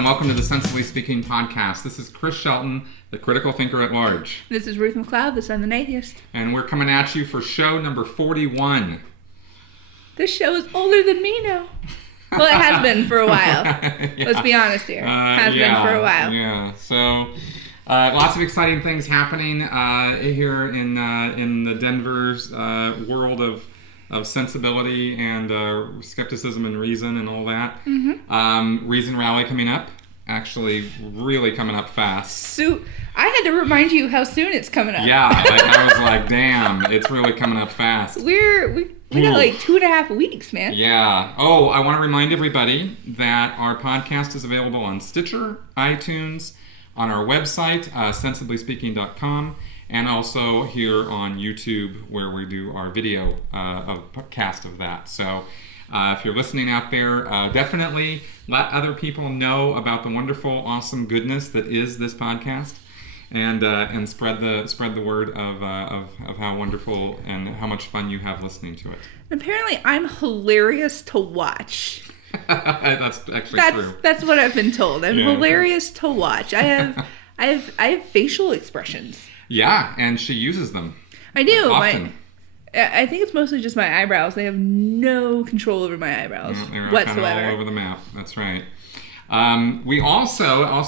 and welcome to the Sensibly Speaking podcast. This is Chris Shelton, the critical thinker at large. This is Ruth McLeod, the son of an atheist. And we're coming at you for show number 41. This show is older than me now. Well, it has been for a while. Yeah. Let's be honest here. Has been for a while. Yeah, so lots of exciting things happening here in the Denver's world of sensibility and skepticism and reason and all that. Mm-hmm. Reason Rally coming up. Actually, really coming up fast. So, I had to remind you how soon it's coming up. Yeah, I was like, damn, it's really coming up fast. We got like 2.5 weeks, man. Yeah. Oh, I want to remind everybody that our podcast is available on Stitcher, iTunes, on our website, sensiblyspeaking.com, and also here on YouTube, where we do our video cast of that. So if you're listening out there, definitely let other people know about the wonderful, awesome goodness that is this podcast, and spread the word of how wonderful and how much fun you have listening to it. Apparently, I'm hilarious to watch. That's actually true. That's what I've been told. I'm hilarious to watch. I have facial expressions. Yeah, and she uses them. I do. Often. I think it's mostly just my eyebrows. They have no control over my eyebrows whatsoever. Kind of all over the map. That's right. We also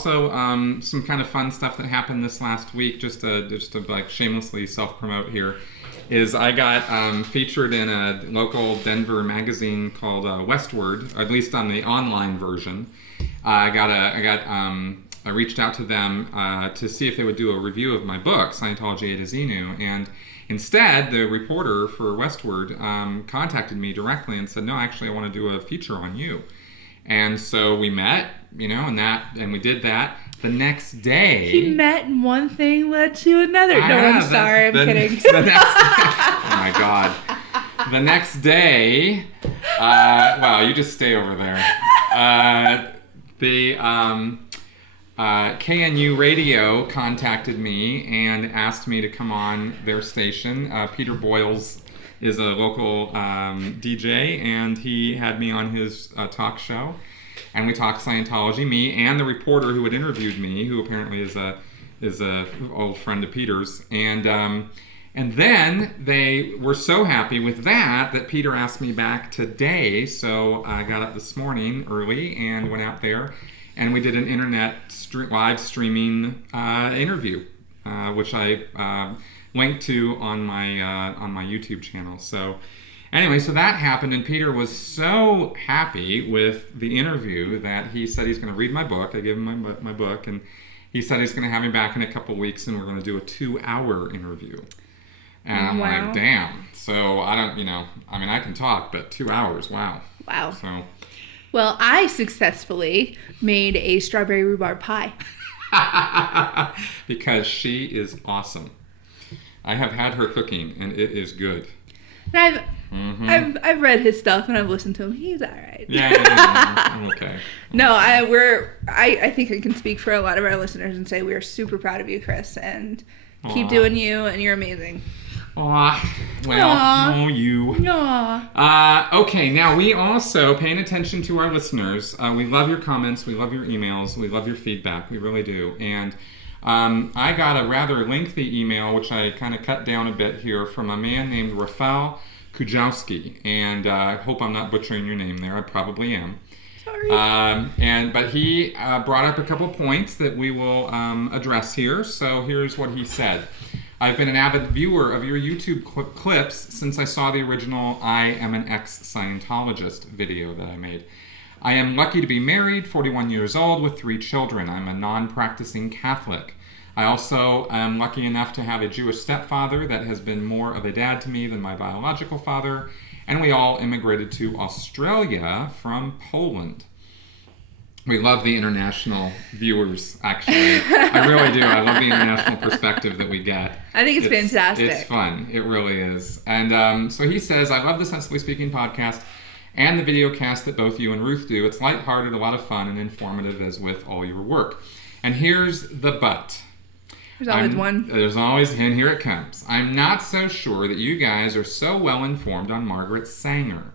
some kind of fun stuff that happened this last week. Just to like shamelessly self-promote here, is I got featured in a local Denver magazine called Westward, or at least on the online version. I reached out to them to see if they would do a review of my book, Scientology A to Xenu, and instead the reporter for Westward contacted me directly and said, no, actually I want to do a feature on you. And so we met, and we did that. The next day... He met and one thing led to another. I'm sorry, I'm kidding. Oh my God. The next day... wow, you just stay over there. KNU Radio contacted me and asked me to come on their station. Peter Boyles is a local DJ, and he had me on his talk show, and we talked Scientology. Me and the reporter who had interviewed me, who apparently is a old friend of Peter's, and then they were so happy with that Peter asked me back today. So I got up this morning early and went out there, and we did an internet live streaming interview, which I linked to on my YouTube channel. So anyway, so that happened, and Peter was so happy with the interview that he said he's going to read my book. I gave him my book, and he said he's going to have me back in a couple weeks, and we're going to do a 2-hour interview. And I'm like, damn. So I don't, I can talk, but 2 hours, wow. Wow. So. Well, I successfully made a strawberry rhubarb pie. Because she is awesome. I have had her cooking, and it is good. And I've read his stuff, and I've listened to him. He's all right. Yeah. Okay. No, I think I can speak for a lot of our listeners and say we are super proud of you, Chris, and keep doing you, and you're amazing. Aw, well, you. Aww. Okay, now we also, paying attention to our listeners, we love your comments, we love your emails, we love your feedback, we really do. And I got a rather lengthy email, which I kind of cut down a bit here, from a man named Rafał Kujawski, and I hope I'm not butchering your name there, I probably am. Sorry. But he brought up a couple points that we will address here, so here's what he said. I've been an avid viewer of your YouTube clips since I saw the original I Am an Ex-Scientologist video that I made. I am lucky to be married, 41 years old, with 3 children. I'm a non-practicing Catholic. I also am lucky enough to have a Jewish stepfather that has been more of a dad to me than my biological father, and we all immigrated to Australia from Poland. We love the international viewers, actually. I really do. I love the international perspective that we get. I think it's fantastic. It's fun. It really is. And so he says, I love the Sensibly Speaking podcast and the video cast that both you and Ruth do. It's lighthearted, a lot of fun, and informative as with all your work. And here's the but. There's always one. There's always, and here it comes. I'm not so sure that you guys are so well informed on Margaret Sanger.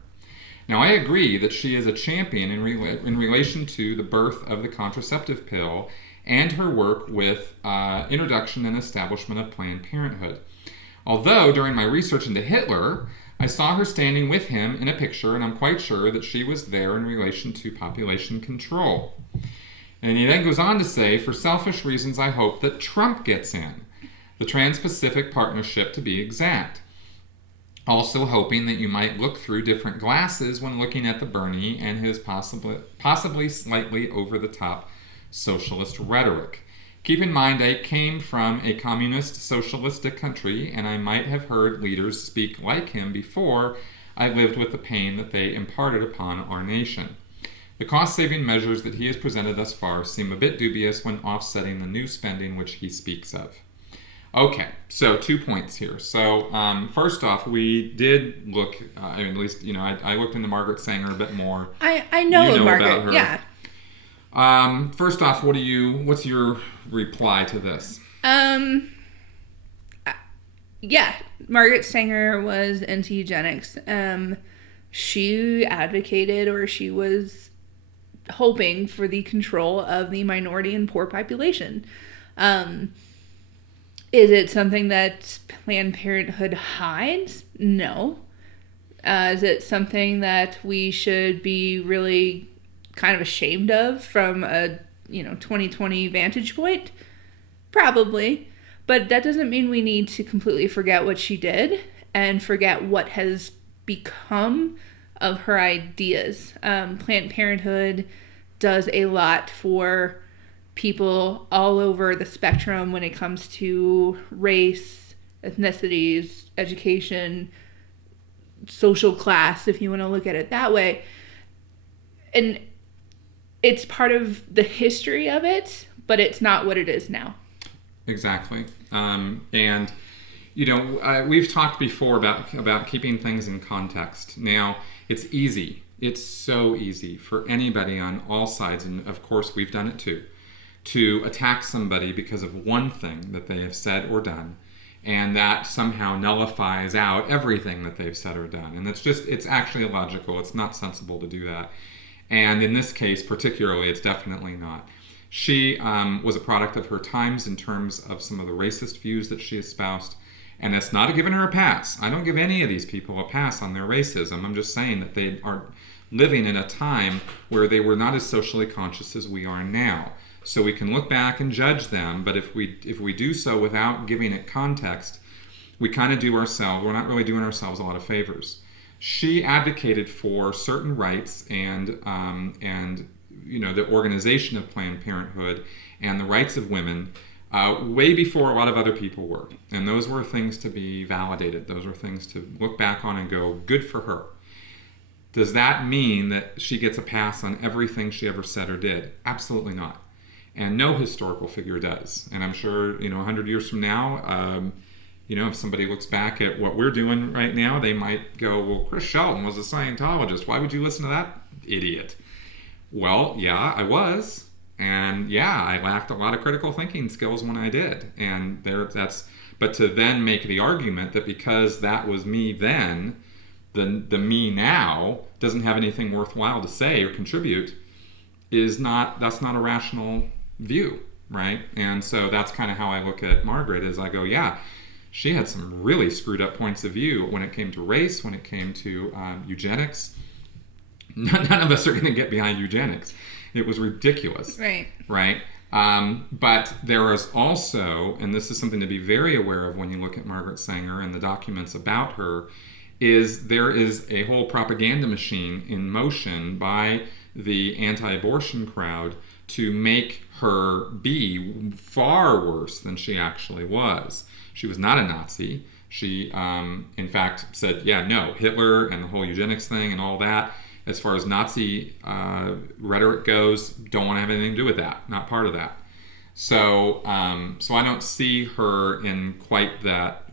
Now, I agree that she is a champion in relation to the birth of the contraceptive pill and her work with introduction and establishment of Planned Parenthood. Although, during my research into Hitler, I saw her standing with him in a picture, and I'm quite sure that she was there in relation to population control. And he then goes on to say, for selfish reasons, I hope that Trump gets in, the Trans-Pacific Partnership to be exact. Also hoping that you might look through different glasses when looking at the Bernie and his possibly slightly over-the-top socialist rhetoric. Keep in mind, I came from a communist socialistic country, and I might have heard leaders speak like him before I lived with the pain that they imparted upon our nation. The cost-saving measures that he has presented thus far seem a bit dubious when offsetting the new spending which he speaks of. Okay, so 2 points here. So first off, we did look, at least, I looked into Margaret Sanger a bit more. I know Margaret, about her. yeah. First off, what's your reply to this? Yeah, Margaret Sanger was into eugenics. She advocated, or she was hoping for the control of the minority and poor population. Is it something that Planned Parenthood hides? No. Is it something that we should be really kind of ashamed of from a 2020 vantage point? Probably. But that doesn't mean we need to completely forget what she did and forget what has become of her ideas. Planned Parenthood does a lot for people all over the spectrum when it comes to race, ethnicities, education, social class, if you want to look at it that way. And it's part of the history of it, but it's not what it is now. Exactly. And we've talked before about keeping things in context. Now, it's easy. It's so easy for anybody on all sides, and of course we've done it too, to attack somebody because of one thing that they have said or done, and that somehow nullifies out everything that they've said or done. And it's actually illogical. It's not sensible to do that. And in this case particularly, it's definitely not. She was a product of her times in terms of some of the racist views that she espoused, and that's not giving her a pass. I don't give any of these people a pass on their racism. I'm just saying that they are living in a time where they were not as socially conscious as we are now. So we can look back and judge them, but if we do so without giving it context, we're not really doing ourselves a lot of favors. She advocated for certain rights and the organization of Planned Parenthood and the rights of women way before a lot of other people were. And those were things to be validated. Those were things to look back on and go, good for her. Does that mean that she gets a pass on everything she ever said or did? Absolutely not. And no historical figure does. And I'm sure, 100 years from now, if somebody looks back at what we're doing right now, they might go, well, Chris Shelton was a Scientologist. Why would you listen to that idiot? Well, yeah, I was. And yeah, I lacked a lot of critical thinking skills when I did. And but to then make the argument that because that was me then, the me now doesn't have anything worthwhile to say or contribute that's not a rational view, right? And so that's kind of how I look at Margaret, is I go, yeah, she had some really screwed up points of view when it came to race, when it came to eugenics. None of us are going to get behind eugenics. It was ridiculous. Right? But there is also, and this is something to be very aware of when you look at Margaret Sanger and the documents about her, there is a whole propaganda machine in motion by the anti-abortion crowd to make her be far worse than she actually was. She was not a Nazi. She, in fact, said, Hitler and the whole eugenics thing and all that, as far as Nazi rhetoric goes, don't want to have anything to do with that. Not part of that. So I don't see her in quite that,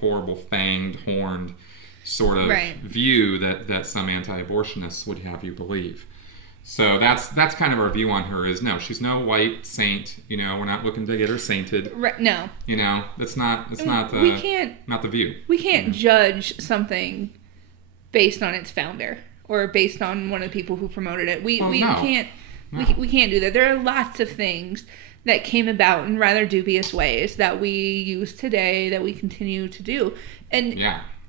horrible fanged, horned sort of view that some anti-abortionists would have you believe. So that's kind of our view on her, is no, she's no white saint. We're not looking to get her sainted. Right, no. That's not the view. We can't judge something based on its founder. or based on one of the people who promoted it. We no. can't we can't do that. There are lots of things that came about in rather dubious ways that we use today that we continue to do. And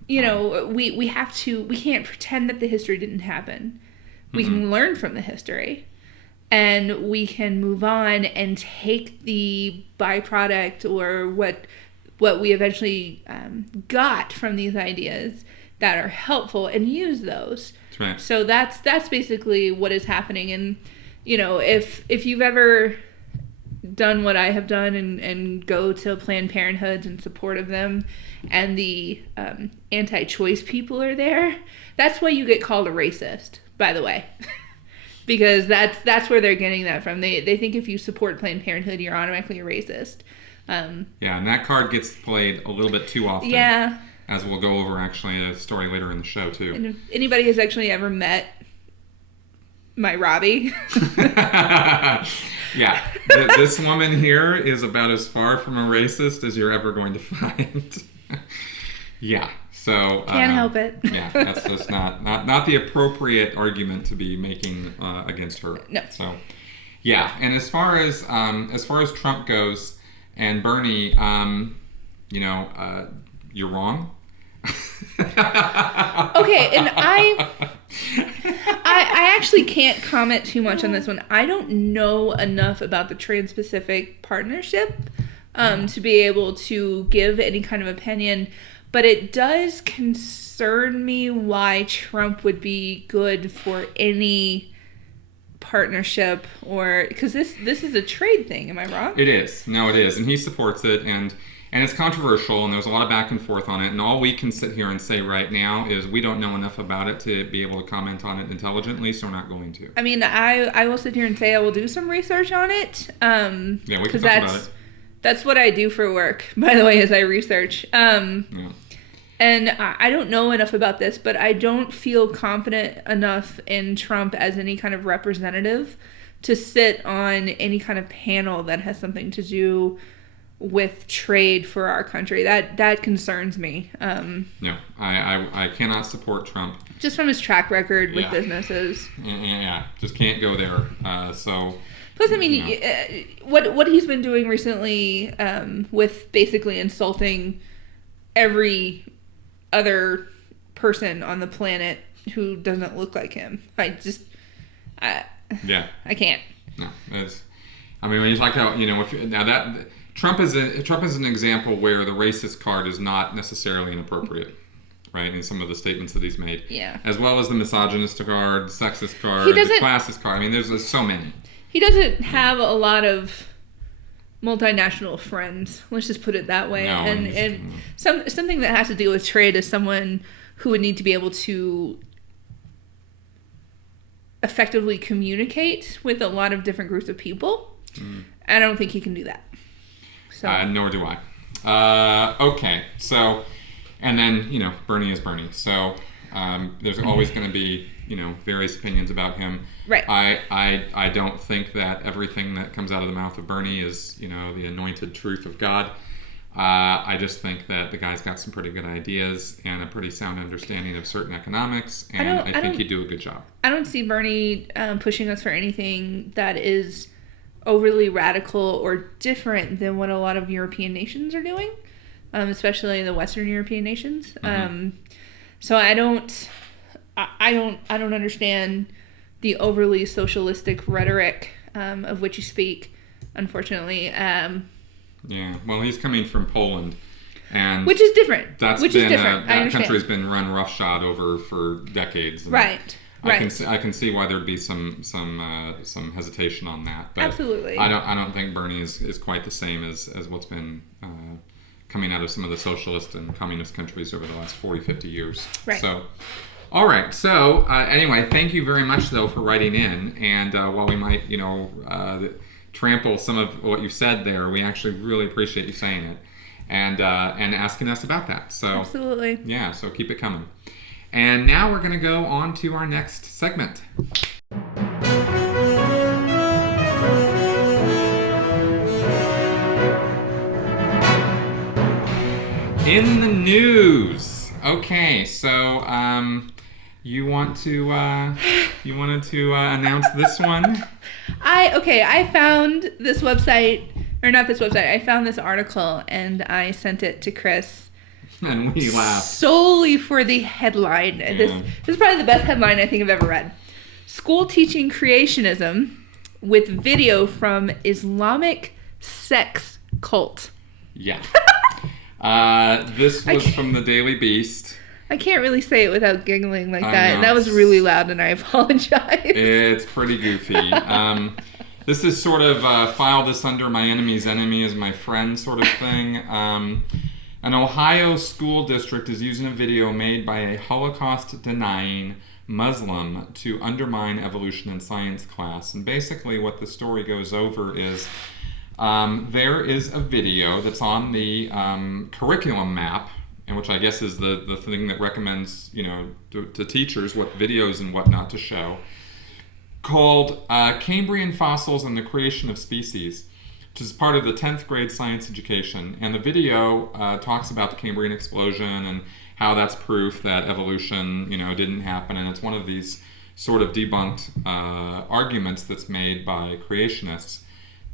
you know, we can't pretend that the history didn't happen. We can learn from the history, and we can move on and take the byproduct or what we eventually got from these ideas that are helpful and use those. That's right. So that's basically what is happening. And you know, if you've ever done what I have done and go to Planned Parenthoods in support of them, and the anti-choice people are there, that's why you get called a racist, by the way. Because that's where they're getting that from. They think if you support Planned Parenthood, you're automatically a racist. And that card gets played a little bit too often. Yeah. As we'll go over, actually, a story later in the show, too. And if anybody has actually ever met my Robbie... Yeah, this woman here is about as far from a racist as you're ever going to find. Yeah, so... Can't help it. Yeah, that's just not the appropriate argument to be making against her. No. So, yeah, and as far as Trump goes and Bernie, you know, you're wrong. Okay, and I actually can't comment too much on this one. I don't know enough about the Trans-Pacific Partnership to be able to give any kind of opinion, but it does concern me why Trump would be good for any partnership, or because this is a trade thing. Am I wrong? It is. No, it is, and he supports it, and it's controversial, and there's a lot of back and forth on it, and all we can sit here and say right now is we don't know enough about it to be able to comment on it intelligently, so we're not going to. I mean, I will sit here and say I will do some research on it. Yeah, we can talk about it. That's what I do for work, by the way, as I research. Yeah. And I don't know enough about this, but I don't feel confident enough in Trump as any kind of representative to sit on any kind of panel that has something to do with trade for our country. That concerns me. No, I cannot support Trump. Just from his track record with businesses. Yeah, just can't go there. Plus, I mean, what he's been doing recently with basically insulting every other person on the planet who doesn't look like him. I can't. No, I mean, when you talk about, you know, Trump is an example where the racist card is not necessarily inappropriate, right? In some of the statements that he's made, as well as the misogynist card, sexist card, the classist card. I mean, there's so many. He doesn't have a lot of multinational friends. Let's just put it that way. No, and something that has to deal with trade is someone who would need to be able to effectively communicate with a lot of different groups of people. I don't think he can do that. So. Nor do I. Okay, so, and then, you know, Bernie is Bernie. So there's always going to be, you know, various opinions about him. Right. I don't think that everything that comes out of the mouth of Bernie is, you know, the anointed truth of God. I just think that the guy's got some pretty good ideas and a pretty sound understanding of certain economics, and I think he'd do a good job. I don't see Bernie pushing us for anything that is overly radical or different than what a lot of European nations are doing, especially the Western European nations. So I don't understand the overly socialistic rhetoric of which you speak, unfortunately. Yeah, well, he's coming from Poland, and which is different. That country's been run roughshod over for decades. Right. I can see why there'd be some hesitation on that. But absolutely. I don't think Bernie is quite the same as what's been coming out of some of the socialist and communist countries over the last 40, 50 years. Right. So, all right. So anyway, thank you very much though for writing in. And while we might, you know, trample some of what you said there, we actually really appreciate you saying it and asking us about that. So absolutely. Yeah. So keep it coming. And now we're going to go on to our next segment. In the news. Okay, so you wanted to announce this one? I found this website, or not this website. I found this article and I sent it to Chris. And we laughed. Solely for the headline. Yeah. This is probably the best headline I think I've ever read. School teaching creationism with video from Islamic sex cult. Yeah. This was from the Daily Beast. I can't really say it without giggling like I that. know. That was really loud and I apologize. It's pretty goofy. This is sort of file this under my enemy's enemy is my friend sort of thing. An Ohio school district is using a video made by a Holocaust-denying Muslim to undermine evolution in science class. And basically what the story goes over is there is a video that's on the curriculum map, and which I guess is the thing that recommends, to teachers what videos and whatnot to show, called Cambrian Fossils and the Creation of Species, which is part of the 10th grade science education. And the video talks about the Cambrian explosion and how that's proof that evolution, didn't happen. And it's one of these sort of debunked arguments that's made by creationists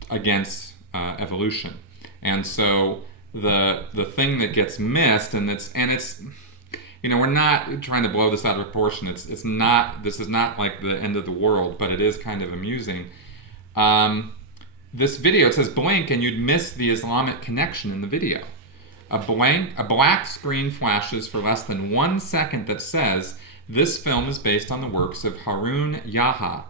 against evolution. And so the thing that gets missed, and it's we're not trying to blow this out of proportion. This is not like the end of the world, but it is kind of amusing. This video, it says blink and you'd miss the Islamic connection in the video. A black screen flashes for less than 1 second that says this film is based on the works of Harun Yahya.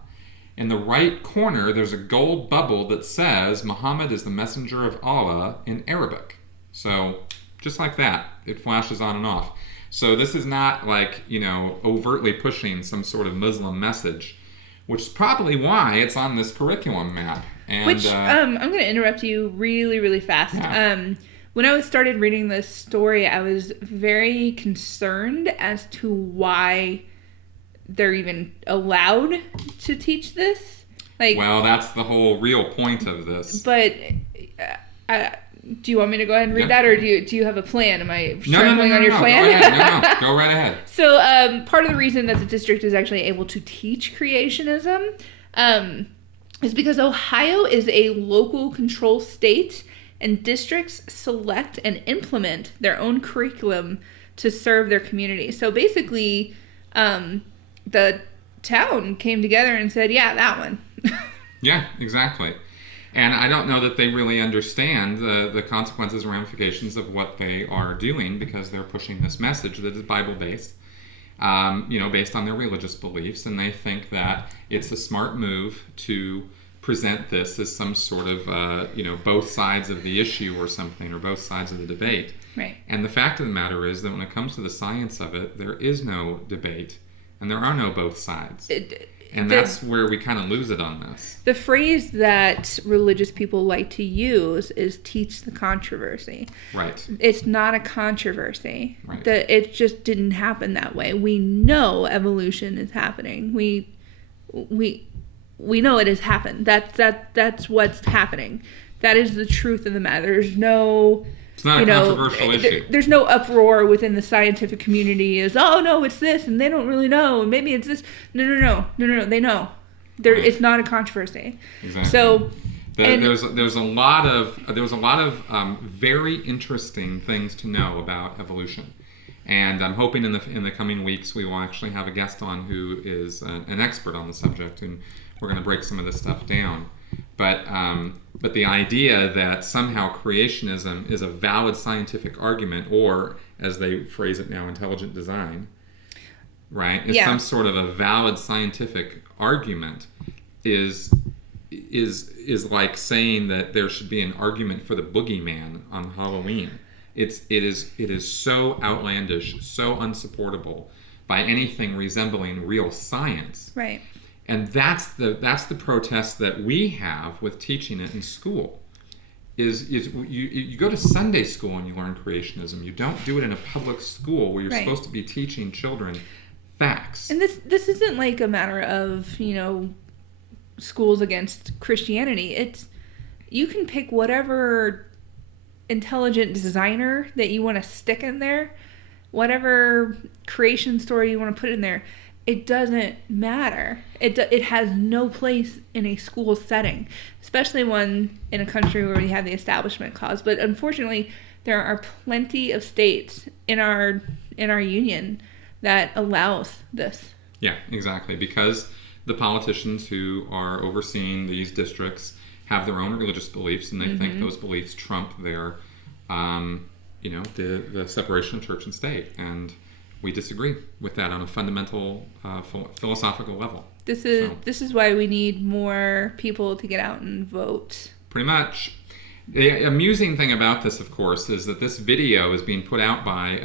In the right corner, there's a gold bubble that says Muhammad is the messenger of Allah in Arabic. So just like that, it flashes on and off. So this is not like, overtly pushing some sort of Muslim message, which is probably why it's on this curriculum map. And, I'm going to interrupt you really, really fast. Yeah. When I started reading this story, I was very concerned as to why they're even allowed to teach this. Well, that's the whole real point of this. But do you want me to go ahead and read that, or do you have a plan? Am I trampling on your plan? Go ahead. Go right ahead. So part of the reason that the district is actually able to teach creationism is because Ohio is a local control state, and districts select and implement their own curriculum to serve their community. So basically, the town came together and said, yeah, that one. Yeah, exactly. And I don't know that they really understand the consequences and ramifications of what they are doing, because they're pushing this message that is Bible-based, based on their religious beliefs. And they think that it's a smart move to present this as some sort of, both sides of the issue or something, or both sides of the debate. Right. And the fact of the matter is that when it comes to the science of it, there is no debate, and there are no both sides. That's where we kind of lose it on this. The phrase that religious people like to use is teach the controversy. Right. It's not a controversy. Right. It just didn't happen that way. We know evolution is happening. We know it has happened. That's what's happening. That is the truth of the matter. There's no... It's not a controversial issue. There's no uproar within the scientific community as, oh, no, it's this, and they don't really know, and maybe it's this. No, they know. Right. It's not a controversy. Exactly. So, there's a lot of very interesting things to know about evolution, and I'm hoping in the coming weeks we will actually have a guest on who is an expert on the subject, and we're going to break some of this stuff down. But the idea that somehow creationism is a valid scientific argument, or as they phrase it now, intelligent design, right? Is some sort of a valid scientific argument is like saying that there should be an argument for the boogeyman on Halloween. It is so outlandish, so unsupportable by anything resembling real science. Right. And that's the protest that we have with teaching it in school. Is you go to Sunday school and you learn creationism. You don't do it in a public school where you're supposed to be teaching children facts. And this isn't like a matter of, schools against Christianity. It's, you can pick whatever intelligent designer that you want to stick in there, whatever creation story you want to put in there. it doesn't matter. It has no place in a school setting, especially one in a country where we have the Establishment Clause. But unfortunately, there are plenty of states in our union that allows this. Yeah, exactly. Because the politicians who are overseeing these districts have their own religious beliefs, and they think those beliefs trump their, the separation of church and state. And we disagree with that on a fundamental philosophical level. This is why we need more people to get out and vote. Pretty much. The amusing thing about this, of course, is that this video is being put out by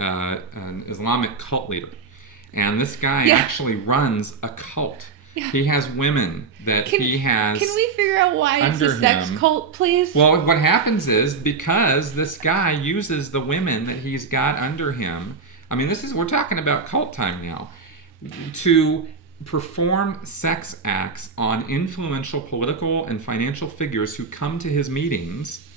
an Islamic cult leader. And this guy actually runs a cult. Yeah. He has women that he has. Can we figure out why it's a sex cult, please? Well, what happens is because this guy uses the women that he's got under him. I mean, we're talking about cult time now. To perform sex acts on influential political and financial figures who come to his meetings.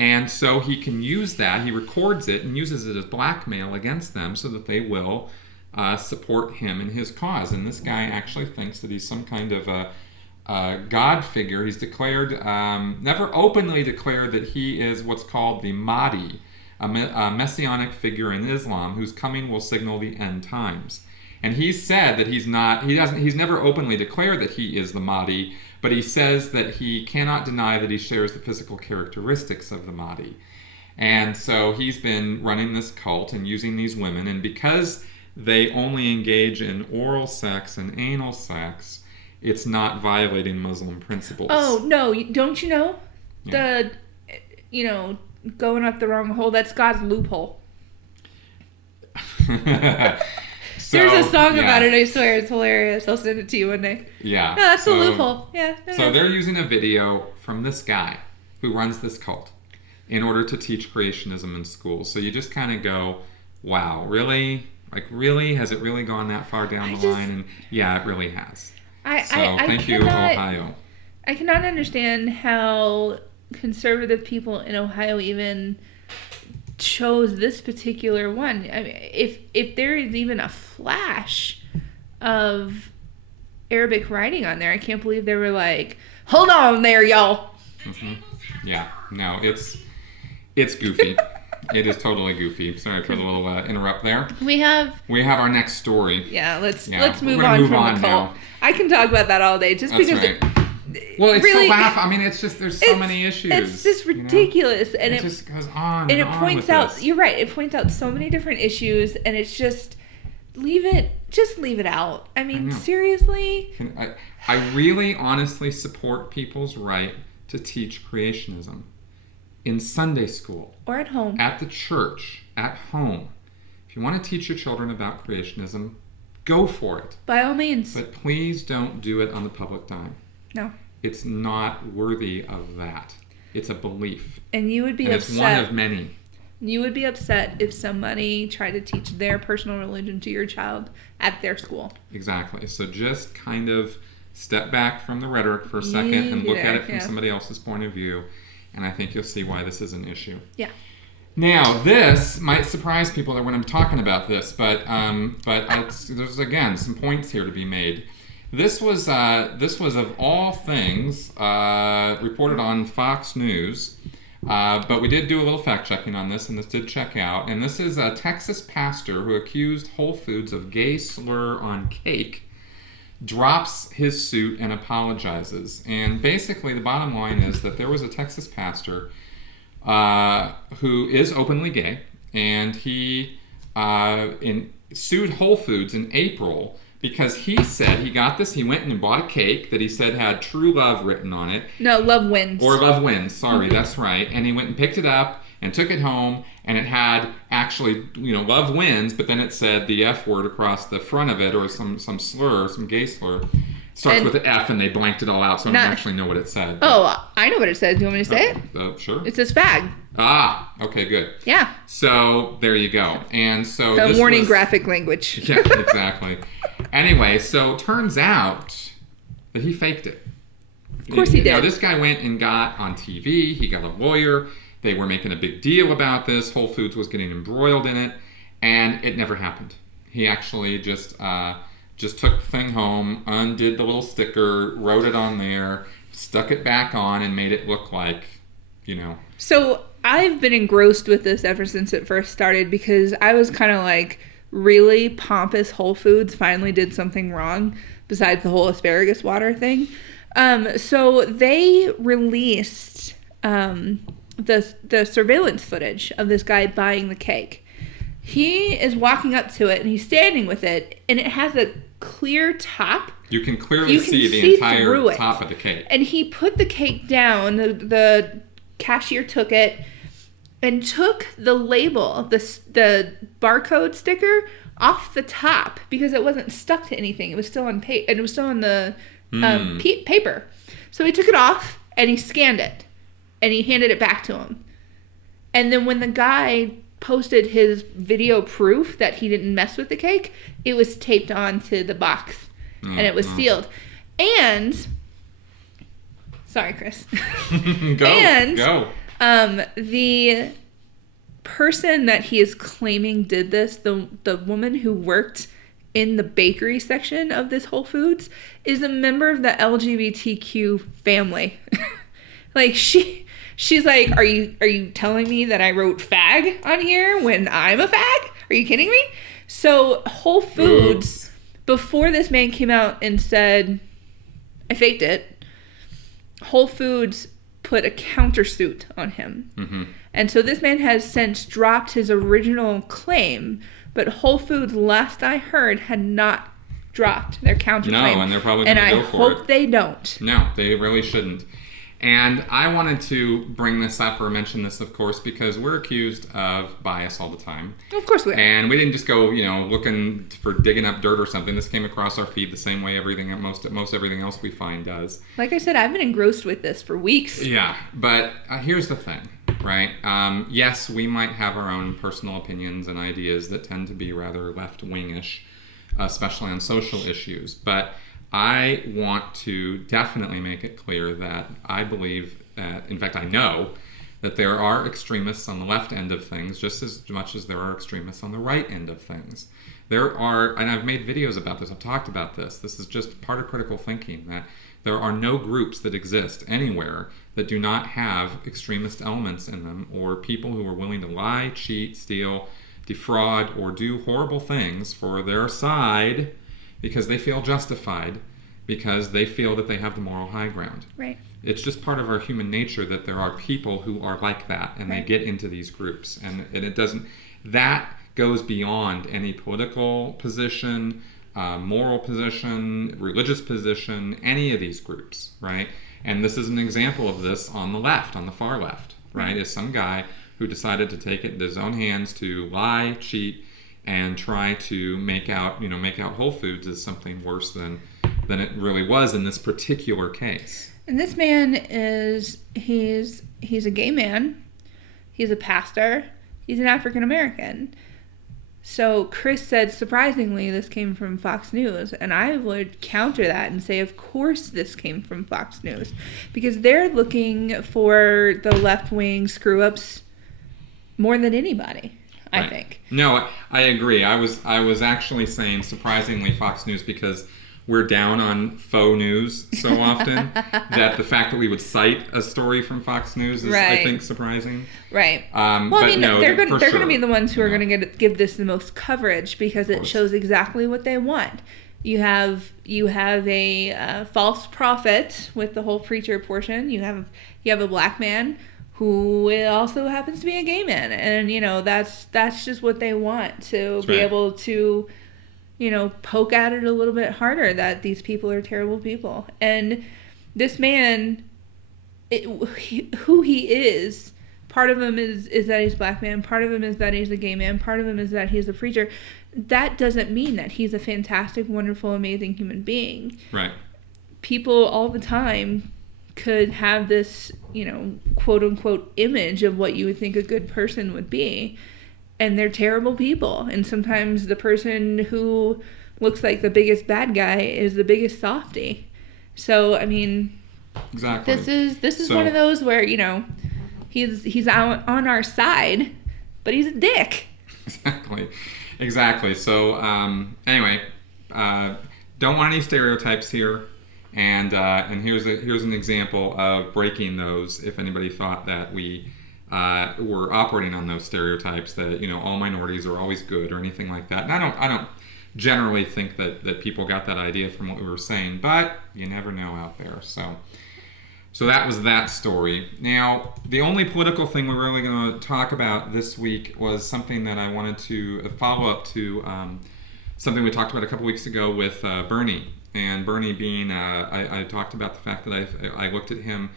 And so he can use that. He records it and uses it as blackmail against them so that they will support him in his cause. And this guy actually thinks that he's some kind of a God figure. He's declared, never openly declared that he is what's called the Mahdi, a messianic figure in Islam whose coming will signal the end times. And he said that he's never openly declared that he is the Mahdi, but he says that he cannot deny that he shares the physical characteristics of the Mahdi. And so he's been running this cult and using these women, and because they only engage in oral sex and anal sex, it's not violating Muslim principles. Oh, no, don't you know? Yeah. Going up the wrong hole, that's God's loophole. There's a song about it, I swear. It's hilarious. I'll send it to you one day. Yeah. No, that's the loophole. Yeah. So they're using a video from this guy who runs this cult in order to teach creationism in schools. So you just kind of go, wow, really? Like, really? Has it really gone that far down the line? And yeah, it really has. Thank you, Ohio. I cannot understand how conservative people in Ohio even chose this particular one. I mean, if there is even a flash of Arabic writing on there, I can't believe they were like, hold on there, y'all. Mm-hmm. Yeah, no, it's goofy. It is totally goofy. Sorry for the little interrupt there. We have our next story. Yeah, let's move on from the cult. Now. I can talk about that all day just That's because right. Well, it's really, so I mean, it's just there's so many issues. It's just ridiculous, and it just goes on. And it on points with out. this. You're right. It points out so many different issues, and it's just leave it out. I mean, seriously. I really, honestly support people's right to teach creationism in Sunday school or at home, at the church, at home. If you want to teach your children about creationism, go for it. By all means. But please don't do it on the public dime. No. It's not worthy of that. It's a belief. And you would be upset. It's one of many. You would be upset if somebody tried to teach their personal religion to your child at their school. Exactly. So just kind of step back from the rhetoric for a second and look at it from somebody else's point of view. And I think you'll see why this is an issue. Yeah. Now, this might surprise people that when I'm talking about this, but there's again some points here to be made. This was of all things reported on Fox News, but we did do a little fact checking on this, and this did check out. And this is a Texas pastor who accused Whole Foods of gay slur on cake, drops his suit and apologizes. And basically, the bottom line is that there was a Texas pastor who is openly gay, and he sued Whole Foods in April. Because he said he got this, he went and bought a cake that he said had true love written on it. No, love wins. Or love wins, sorry, that's right. And he went and picked it up and took it home, and it had actually, love wins, but then it said the F word across the front of it, or some slur, some gay slur. Starts with an F, and they blanked it all out, so I don't actually know what it said. Oh, I know what it says. Do you want me to say it? Sure. It says fag. Ah, okay, good. Yeah. So, there you go. And so the warning graphic language. Yeah, exactly. Anyway, so turns out that he faked it. Of course he did. Now, this guy went and got on TV. He got a lawyer. They were making a big deal about this. Whole Foods was getting embroiled in it, and it never happened. He actually just just took the thing home, undid the little sticker, wrote it on there, stuck it back on, and made it look like, So I've been engrossed with this ever since it first started, because I was kind of like, really pompous Whole Foods finally did something wrong besides the whole asparagus water thing. So they released the surveillance footage of this guy buying the cake. He is walking up to it and he's standing with it, and it has a clear top. You can clearly see the entire top of the cake. And he put the cake down. The cashier took it and took the label, the barcode sticker, off the top because it wasn't stuck to anything. It was still on paper. It was still on the paper. So he took it off and he scanned it and he handed it back to him. And then when the guy posted his video proof that he didn't mess with the cake, it was taped onto the box and it was sealed. And sorry, Chris. Go. The person that he is claiming did this, the woman who worked in the bakery section of this Whole Foods, is a member of the LGBTQ family. Like she's like, are you telling me that I wrote fag on here when I'm a fag? Are you kidding me? So Whole Foods, before this man came out and said, I faked it, Whole Foods put a countersuit on him. Mm-hmm. And so this man has since dropped his original claim, but Whole Foods, last I heard, had not dropped their counterclaim. No, and they're probably going to go for it. And I hope they don't. No, they really shouldn't. And I wanted to bring this up or mention this, of course, because we're accused of bias all the time. Of course we are. And we didn't just go, looking for digging up dirt or something. This came across our feed the same way most everything else we find does. Like I said, I've been engrossed with this for weeks. Yeah, but here's the thing, right? Yes, we might have our own personal opinions and ideas that tend to be rather left-wingish, especially on social issues, but I want to definitely make it clear that I believe that, in fact, I know that there are extremists on the left end of things just as much as there are extremists on the right end of things. There are, and I've made videos about this, I've talked about this. This is just part of critical thinking, that there are no groups that exist anywhere that do not have extremist elements in them, or people who are willing to lie, cheat, steal, defraud, or do horrible things for their side because they feel justified, because they feel that they have the moral high ground. Right. It's just part of our human nature that there are people who are like that, and right. They get into these groups. And it doesn't, that goes beyond any political position, moral position, religious position, any of these groups, right? And this is an example of this on the left, on the far left, right? Is some guy who decided to take it into his own hands to lie, cheat, and try to make out Whole Foods as something worse than it really was in this particular case. And this man he's a gay man, he's a pastor, he's an African American. So Chris said, surprisingly, this came from Fox News, and I would counter that and say, of course this came from Fox News, because they're looking for the left-wing screw-ups more than anybody. I think. No, I agree. I was actually saying, surprisingly, Fox News, because we're down on faux news so often that the fact that we would cite a story from Fox News is, I think, surprising. Right. Well, I mean, they're going to be the ones who are going to give this the most coverage because it shows exactly what they want. You have a false prophet with the whole preacher portion. You have a black man who also happens to be a gay man, and that's just what they want to be able to, poke at it a little bit harder, that these people are terrible people. And this man, who he is, part of him is that he's a black man, part of him is that he's a gay man, part of him is that he's a preacher. That doesn't mean that he's a fantastic, wonderful, amazing human being. Right. People all the time could have this, quote unquote image of what you would think a good person would be, and they're terrible people. And sometimes the person who looks like the biggest bad guy is the biggest softie. So I mean, exactly. This is one of those where he's out on our side, but he's a dick. Exactly. So anyway, don't want any stereotypes here. And here's an example of breaking those. If anybody thought that we were operating on those stereotypes, that all minorities are always good or anything like that. And I don't generally think that people got that idea from what we were saying, but you never know out there. So that was that story. Now, the only political thing we're really going to talk about this week was something that I wanted to follow up to something we talked about a couple weeks ago with Bernie. And Bernie being, I talked about the fact that I looked at him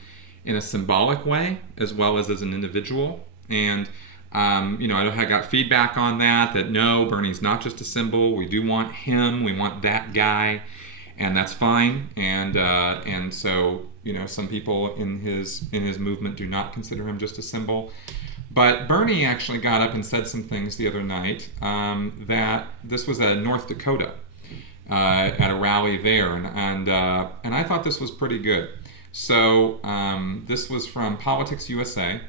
in a symbolic way as well as an individual. And, I got feedback on that no, Bernie's not just a symbol. We do want him. We want that guy. And that's fine. And so, some people in his movement do not consider him just a symbol. But Bernie actually got up and said some things the other night that this was at North Dakota at a rally there, and I thought this was pretty good. So this was from Politics USA,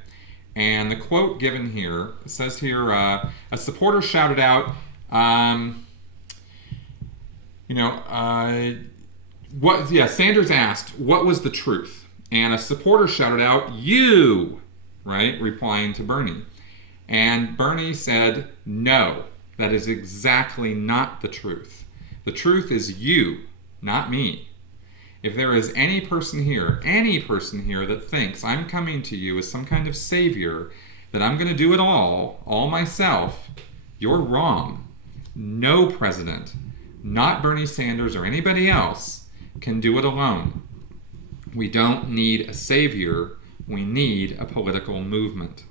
and the quote given here says here, a supporter shouted out, Sanders asked, what was the truth? And a supporter shouted out, you, right, replying to Bernie. And Bernie said, no, that is exactly not the truth. The truth is you, not me. If there is any person here that thinks I'm coming to you as some kind of savior, that I'm going to do it all myself, you're wrong. No president, not Bernie Sanders or anybody else, can do it alone. We don't need a savior. We need a political movement.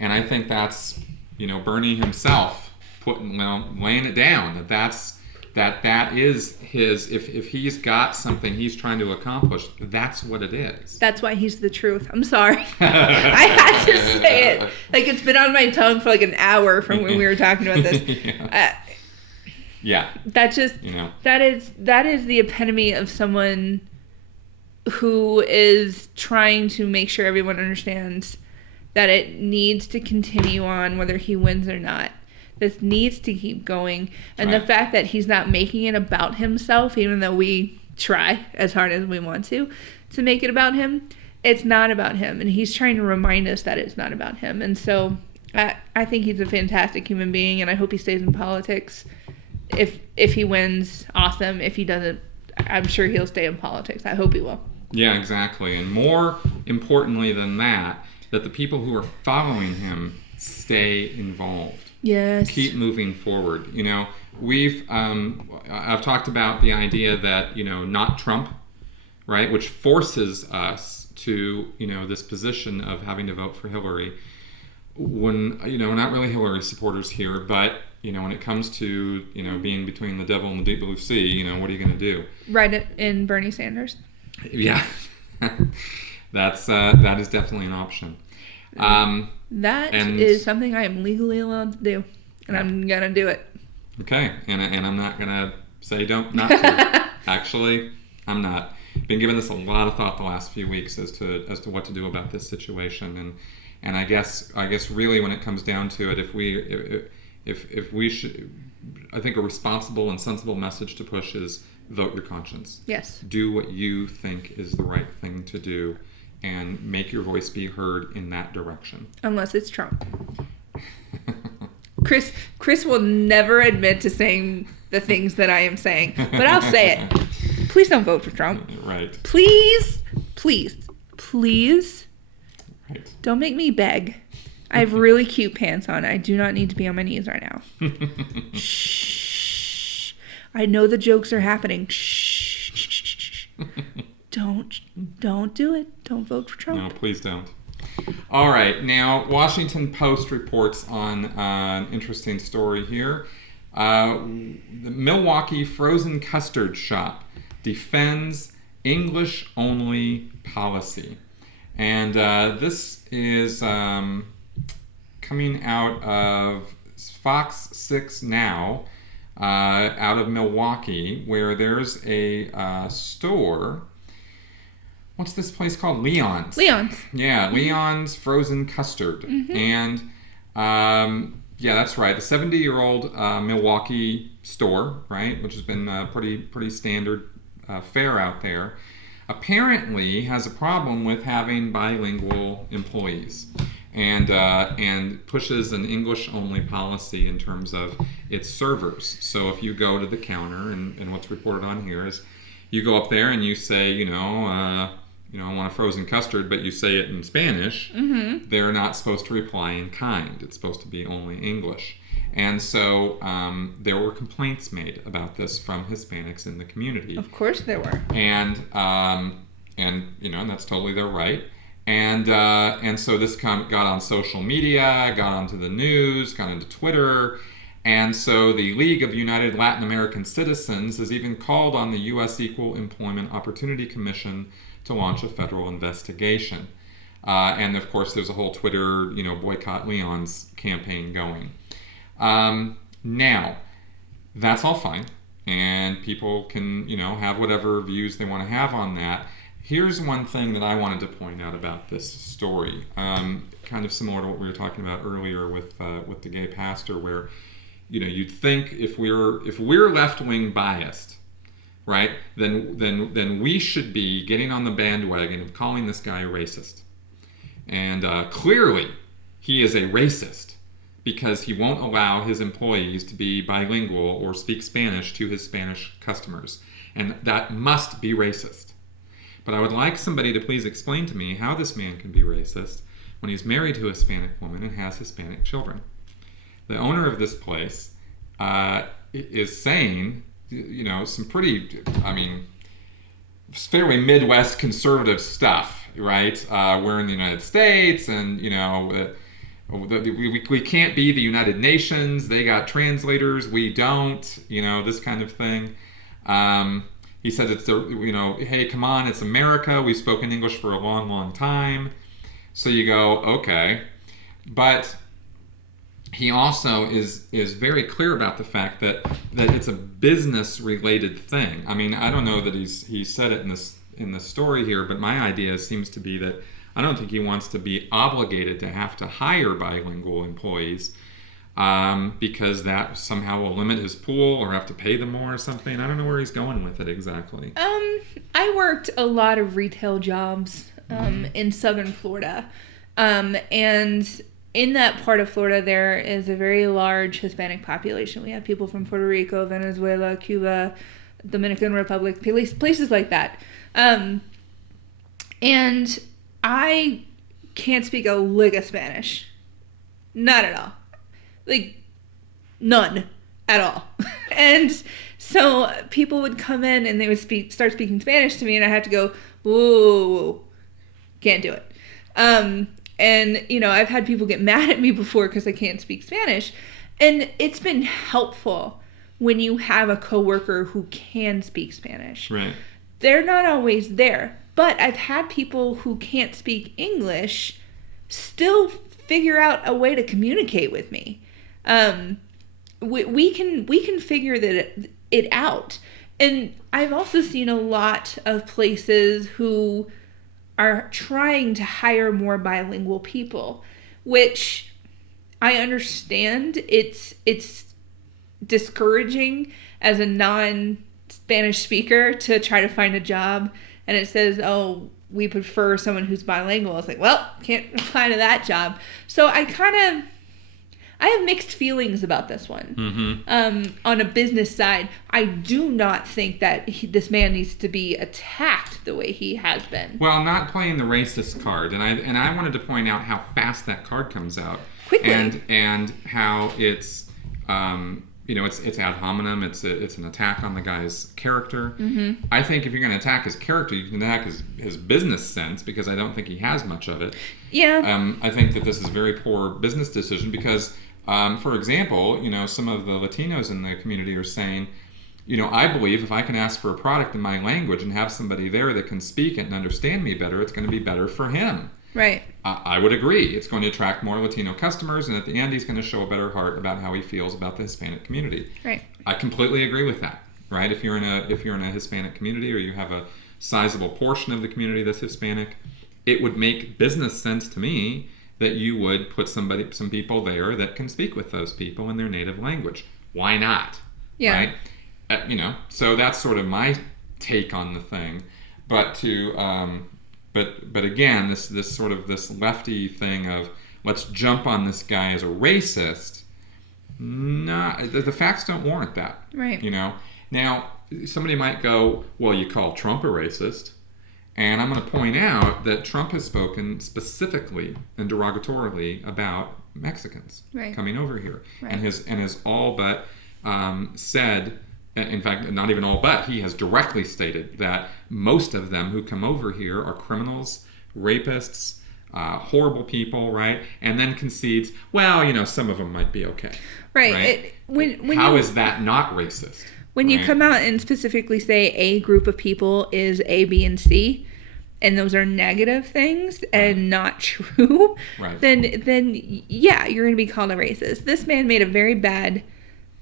And I think that's, Bernie himself laying it down, that is his, if he's got something he's trying to accomplish, that's what it is. That's why he's the truth. I'm sorry. I had to say it. Like, it's been on my tongue for like an hour from when we were talking about this. Yeah. That just, that is the epitome of someone who is trying to make sure everyone understands that it needs to continue on whether he wins or not. This needs to keep going. And the fact that he's not making it about himself, even though we try as hard as we want to make it about him, it's not about him. And he's trying to remind us that it's not about him. And so I think he's a fantastic human being, and I hope he stays in politics. If he wins, awesome. If he doesn't, I'm sure he'll stay in politics. I hope he will. Yeah, exactly. And more importantly than that the people who are following him stay involved. Yes. Keep moving forward. I've talked about the idea that, not Trump, right, which forces us to, this position of having to vote for Hillary when, we're not really Hillary supporters here, but, when it comes to, being between the devil and the deep blue sea, what are you going to do? Right in Bernie Sanders. Yeah. That is definitely an option. That is something I am legally allowed to do, and I'm gonna do it. Okay, and I'm not gonna say not to. Actually, I'm not. Been giving this a lot of thought the last few weeks as to what to do about this situation, and I guess really when it comes down to it, if we should, I think a responsible and sensible message to push is vote your conscience. Yes. Do what you think is the right thing to do, and make your voice be heard in that direction. Unless it's Trump. Chris will never admit to saying the things that I am saying, but I'll say it. Please don't vote for Trump. Right. Please. Right. Don't make me beg. I have really cute pants on. I do not need to be on my knees right now. Shh. I know the jokes are happening. Shh. Don't do it. Don't vote for Trump. No, please don't. All right. Now, Washington Post reports on an interesting story here. The Milwaukee frozen custard shop defends English-only policy. And this is coming out of Fox 6 Now, out of Milwaukee, where there's a store. What's this place called? Leon's. Leon's. Yeah, Leon's Frozen Custard. Mm-hmm. And Yeah, that's right. The 70-year-old Milwaukee store, right, which has been pretty standard fare out there, apparently has a problem with having bilingual employees, and pushes an English-only policy in terms of its servers. So if you go to the counter, and what's reported on here is, you go up there and you say, I want a frozen custard, but you say it in Spanish, they're not supposed to reply in kind. It's supposed to be only English. And so there were complaints made about this from Hispanics in the community. Of course there were. And that's totally their right. And so this got on social media, got onto the news, got into Twitter. And so the League of United Latin American Citizens has even called on the U.S. Equal Employment Opportunity Commission to launch a federal investigation. And of course, there's a whole Twitter, boycott Leon's campaign going. Now, that's all fine. And people can, have whatever views they want to have on that. Here's one thing that I wanted to point out about this story. Kind of similar to what we were talking about earlier with the gay pastor, where you'd think if we're left-wing biased, right, then we should be getting on the bandwagon of calling this guy a racist. And clearly, he is a racist because he won't allow his employees to be bilingual or speak Spanish to his Spanish customers. And that must be racist. But I would like somebody to please explain to me how this man can be racist when he's married to a Hispanic woman and has Hispanic children. The owner of this place is saying, some pretty, fairly Midwest conservative stuff, right? We're in the United States, and, we can't be the United Nations. They got translators. We don't, this kind of thing. He said hey, come on, it's America. We've spoken English for a long, long time. So you go, okay. But he also is very clear about the fact that it's a business-related thing. I mean, I don't know that he said it in the story here, but my idea seems to be that I don't think he wants to be obligated to have to hire bilingual employees because that somehow will limit his pool or have to pay them more or something. I don't know where he's going with it exactly. I worked a lot of retail jobs in southern Florida, and in that part of Florida, there is a very large Hispanic population. We have people from Puerto Rico, Venezuela, Cuba, Dominican Republic, places like that. And I can't speak a lick of Spanish. Not at all. Like, none at all. And so people would come in and they would start speaking Spanish to me, and I had to go, whoa, can't do it. And, I've had people get mad at me before because I can't speak Spanish. And it's been helpful when you have a coworker who can speak Spanish. Right. They're not always there. But I've had people who can't speak English still figure out a way to communicate with me. We can figure it out. And I've also seen a lot of places who are trying to hire more bilingual people, which I understand it's discouraging as a non-Spanish speaker to try to find a job, and it says, oh, we prefer someone who's bilingual. It's like, well, can't apply to that job. So I have mixed feelings about this one. Mm-hmm. On a business side, I do not think that this man needs to be attacked the way he has been. Well, not playing the racist card, and I wanted to point out how fast that card comes out quickly, and how it's it's ad hominem. It's an attack on the guy's character. Mm-hmm. I think if you're going to attack his character, you can attack his business sense, because I don't think he has much of it. Yeah. I think that this is a very poor business decision because. For example, some of the Latinos in the community are saying, I believe if I can ask for a product in my language and have somebody there that can speak it and understand me better, it's going to be better for him. Right. I would agree. It's going to attract more Latino customers, and at the end, he's going to show a better heart about how he feels about the Hispanic community. Right. I completely agree with that. Right. If you're in a Hispanic community, or you have a sizable portion of the community that's Hispanic, it would make business sense to me that you would put some people there that can speak with those people in their native language. Why not? Yeah. Right? So that's sort of my take on the thing. But but again, this sort of this lefty thing of let's jump on this guy as a racist. No, the facts don't warrant that. Right. Now somebody might go, well, you call Trump a racist. And I'm going to point out that Trump has spoken specifically and derogatorily about Mexicans coming over here, and has all but said, in fact, not even all but, he has directly stated that most of them who come over here are criminals, rapists, horrible people, right? And then concedes, well, some of them might be okay. Right. How is that not racist? When you come out and specifically say a group of people is A, B, and C, and those are negative things and not true, then yeah, you're going to be called a racist. This man made a very bad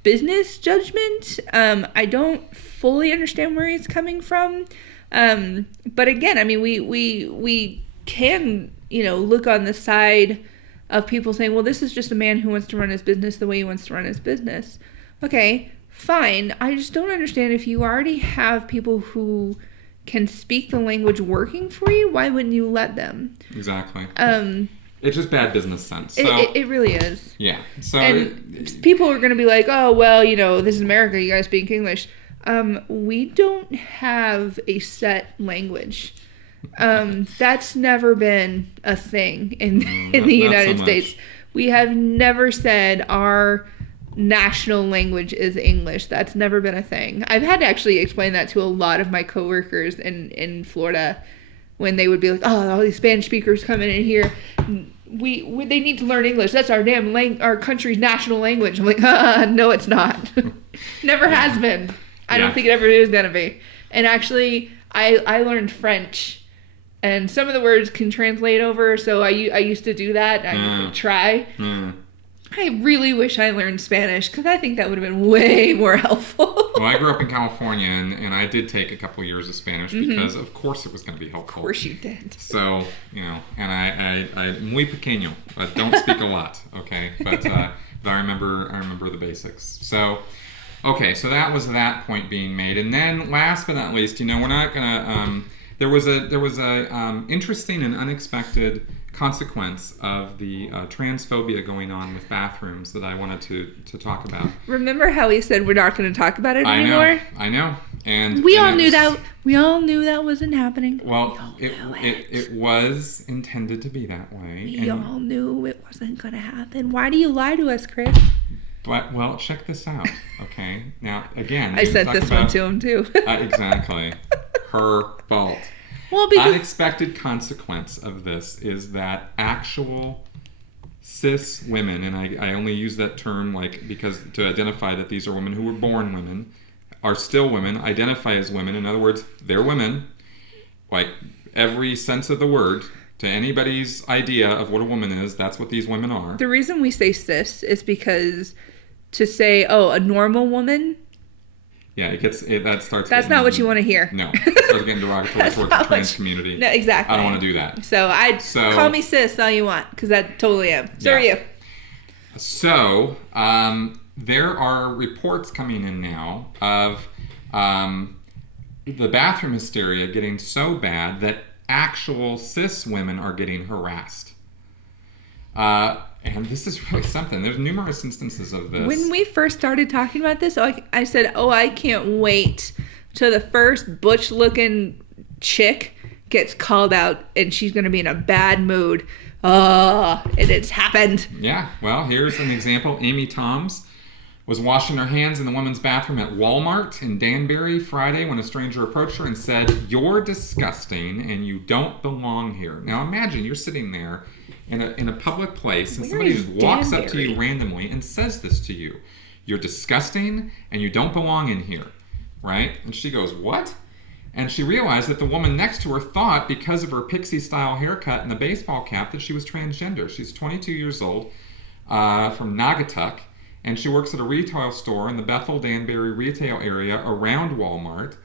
business judgment. I don't fully understand where he's coming from. But again, I mean, we can, look on the side of people saying, well, this is just a man who wants to run his business the way he wants to run his business. Okay. Fine. I just don't understand, if you already have people who can speak the language working for you, why wouldn't you let them? Exactly. It's just bad business sense. So, it really is. Yeah. So people are going to be like, oh, well, this is America. You guys speak English. We don't have a set language. That's never been a thing in the United States. We have never said our national language is English. That's never been a thing. I've had to actually explain that to a lot of my coworkers in Florida when they would be like, oh, all these Spanish speakers coming in here. They need to learn English. That's our our country's national language. I'm like, no, it's not. Never has been. I don't think it ever is going to be. And actually, I learned French, and some of the words can translate over, so I used to do that. I would try. I really wish I learned Spanish, because I think that would have been way more helpful. Well, I grew up in California, and I did take a couple years of Spanish because, of course, it was going to be helpful. Of course you did. So, and I muy pequeño, but don't speak a lot, okay? But I remember the basics. So, okay, so that was that point being made. And then, last but not least, we're not going to... There was a interesting and unexpected consequence of the transphobia going on with bathrooms that I wanted to talk about. Remember how he said we're not going to talk about it anymore? I know. And we all knew that wasn't happening. Well, it was intended to be that way. We all knew it wasn't going to happen. Why do you lie to us, Chris? But, well, check this out, okay? Now, again... I sent this one to him, too. Exactly. Her fault. Well, because... Unexpected consequence of this is that actual cis women, and I only use that term because to identify that these are women who were born women, are still women, identify as women. In other words, they're women, like every sense of the word. To anybody's idea of what a woman is, that's what these women are. The reason we say cis is because to say, oh, a normal woman... Yeah, that starts... That's not what you want to hear. No, it starts getting derogatory towards the trans community. No, exactly. I don't want to do that. So call me cis all you want, because I totally am. So are you. So, there are reports coming in now of the bathroom hysteria getting so bad that actual cis women are getting harassed. And this is really something. There's numerous instances of this. When we first started talking about this, I said, I can't wait till the first butch-looking chick gets called out and she's going to be in a bad mood. And it's happened. Yeah. Well, here's an example. Amy Toms was washing her hands in the women's bathroom at Walmart in Danbury Friday when a stranger approached her and said, "You're disgusting and you don't belong here." Now imagine you're sitting there in a public place and somebody just walks up to you randomly and says this to you. "You're disgusting and you don't belong in here." Right? And she goes, "What?" And she realized that the woman next to her thought, because of her pixie-style haircut and the baseball cap, that she was transgender. She's 22 years old, from Naugatuck, and she works at a retail store in the Bethel Danbury retail area around Walmart.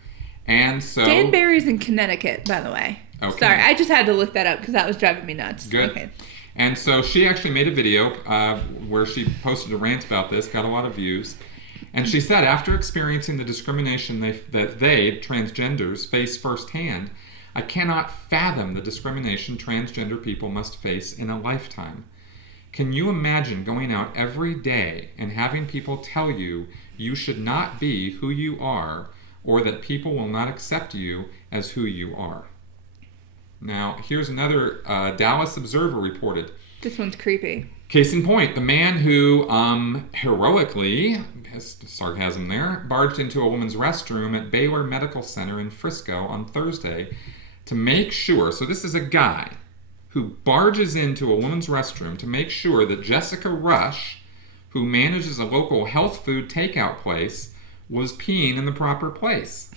And so... Danbury's in Connecticut, by the way. Okay. Sorry, I just had to look that up because that was driving me nuts. Good. Okay. And so she actually made a video where she posted a rant about this, got a lot of views. And she said, after experiencing the discrimination that they, transgenders, face firsthand, I cannot fathom the discrimination transgender people must face in a lifetime. Can you imagine going out every day and having people tell you you should not be who you are, or that people will not accept you as who you are? Now, here's another Dallas Observer reported. This one's creepy. Case in point, the man who heroically, has sarcasm there, barged into a woman's restroom at Baylor Medical Center in Frisco on Thursday to make sure, so this is a guy who barges into a woman's restroom to make sure that Jessica Rush, who manages a local health food takeout place, was peeing in the proper place.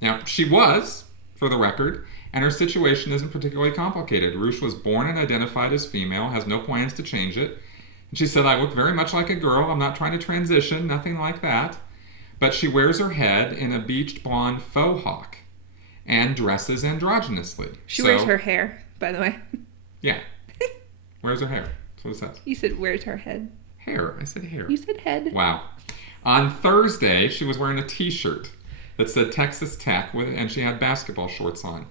Now, she was, for the record, and her situation isn't particularly complicated. Rush was born and identified as female, has no plans to change it. And she said, I look very much like a girl. I'm not trying to transition, nothing like that. But she wears her head in a bleached blonde faux hawk and dresses androgynously. She wears her hair, by the way. Yeah. Wears her hair. That's what it says. You said wears her head. Hair. I said hair. You said head. Wow. On Thursday, she was wearing a t-shirt that said Texas Tech, and she had basketball shorts on.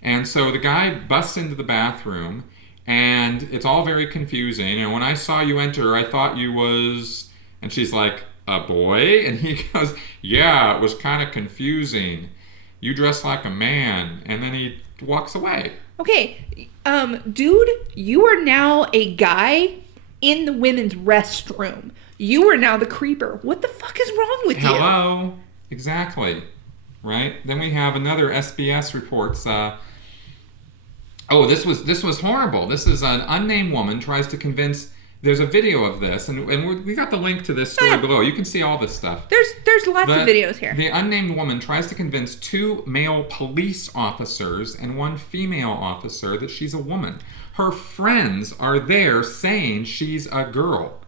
And so the guy busts into the bathroom, and it's all very confusing. And when I saw you enter, I thought you was... And she's like, a boy? And he goes, yeah, it was kind of confusing. You dress like a man. And then he walks away. Okay, dude, you are now a guy in the women's restroom. You are now the creeper. What the fuck is wrong with you? Hello. Exactly. Right? Then we have another SBS reports... this was horrible. This is an unnamed woman tries to convince... There's a video of this, and we got the link to this story below. You can see all this stuff. There's lots of videos here. The unnamed woman tries to convince 2 male police officers and 1 female officer that she's a woman. Her friends are there saying she's a girl.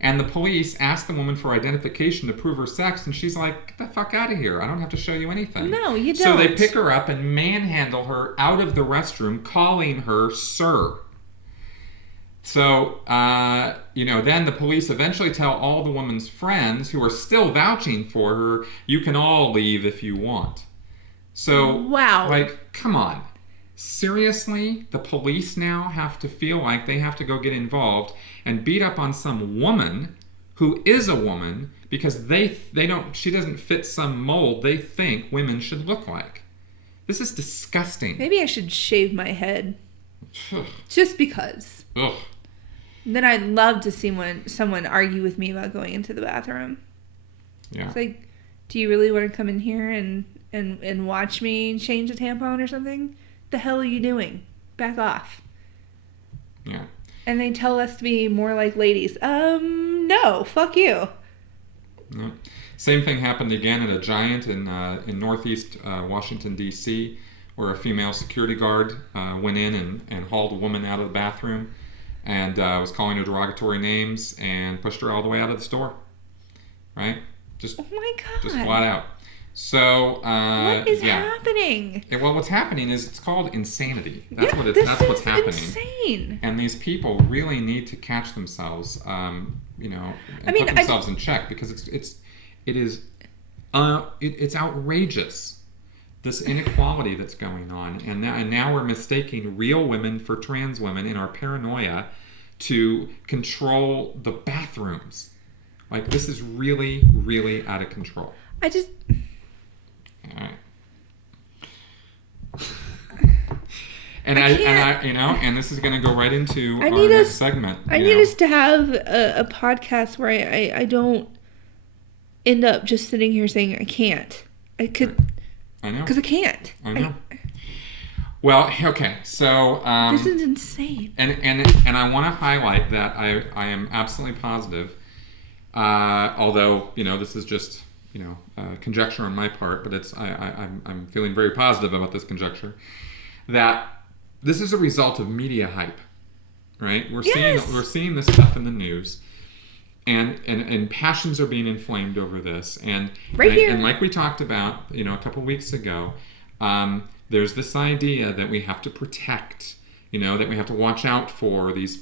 And the police ask the woman for identification to prove her sex, and she's like, get the fuck out of here. I don't have to show you anything. No, you don't. So they pick her up and manhandle her out of the restroom, calling her sir. So, then the police eventually tell all the woman's friends, who are still vouching for her, you can all leave if you want. So, wow. Come on. Seriously? The police now have to feel like they have to go get involved and beat up on some woman who is a woman because she doesn't fit some mold they think women should look like. This is disgusting. Maybe I should shave my head. Just because. Ugh. Then I'd love to see someone argue with me about going into the bathroom. Yeah. It's like, do you really want to come in here and watch me change a tampon or something? The hell are you doing? Back off. Yeah. And they tell us to be more like ladies. No, fuck you. Yeah. Same thing happened again at a Giant in northeast Washington, D.C., where a female security guard went in and hauled a woman out of the bathroom and was calling her derogatory names and pushed her all the way out of the store. Right? Oh my God. Just flat out. So, what is happening? Well, what's happening is it's called insanity. That's what's happening. Insane. And these people really need to catch themselves, and put themselves in check, because it's outrageous, this inequality that's going on, and now we're mistaking real women for trans women in our paranoia to control the bathrooms. This is really, really out of control. All right. And this is going to go right into our next segment. I need us to have a podcast where I don't end up just sitting here saying I can't. I know. Because I can't. I know. Well, okay, so... this is insane. And I want to highlight that I am absolutely positive, although, this is just... conjecture on my part, but I'm feeling very positive about this conjecture, that this is a result of media hype, right? We're seeing this stuff in the news, and passions are being inflamed over this, and like we talked about, a couple weeks ago, there's this idea that we have to protect that we have to watch out for these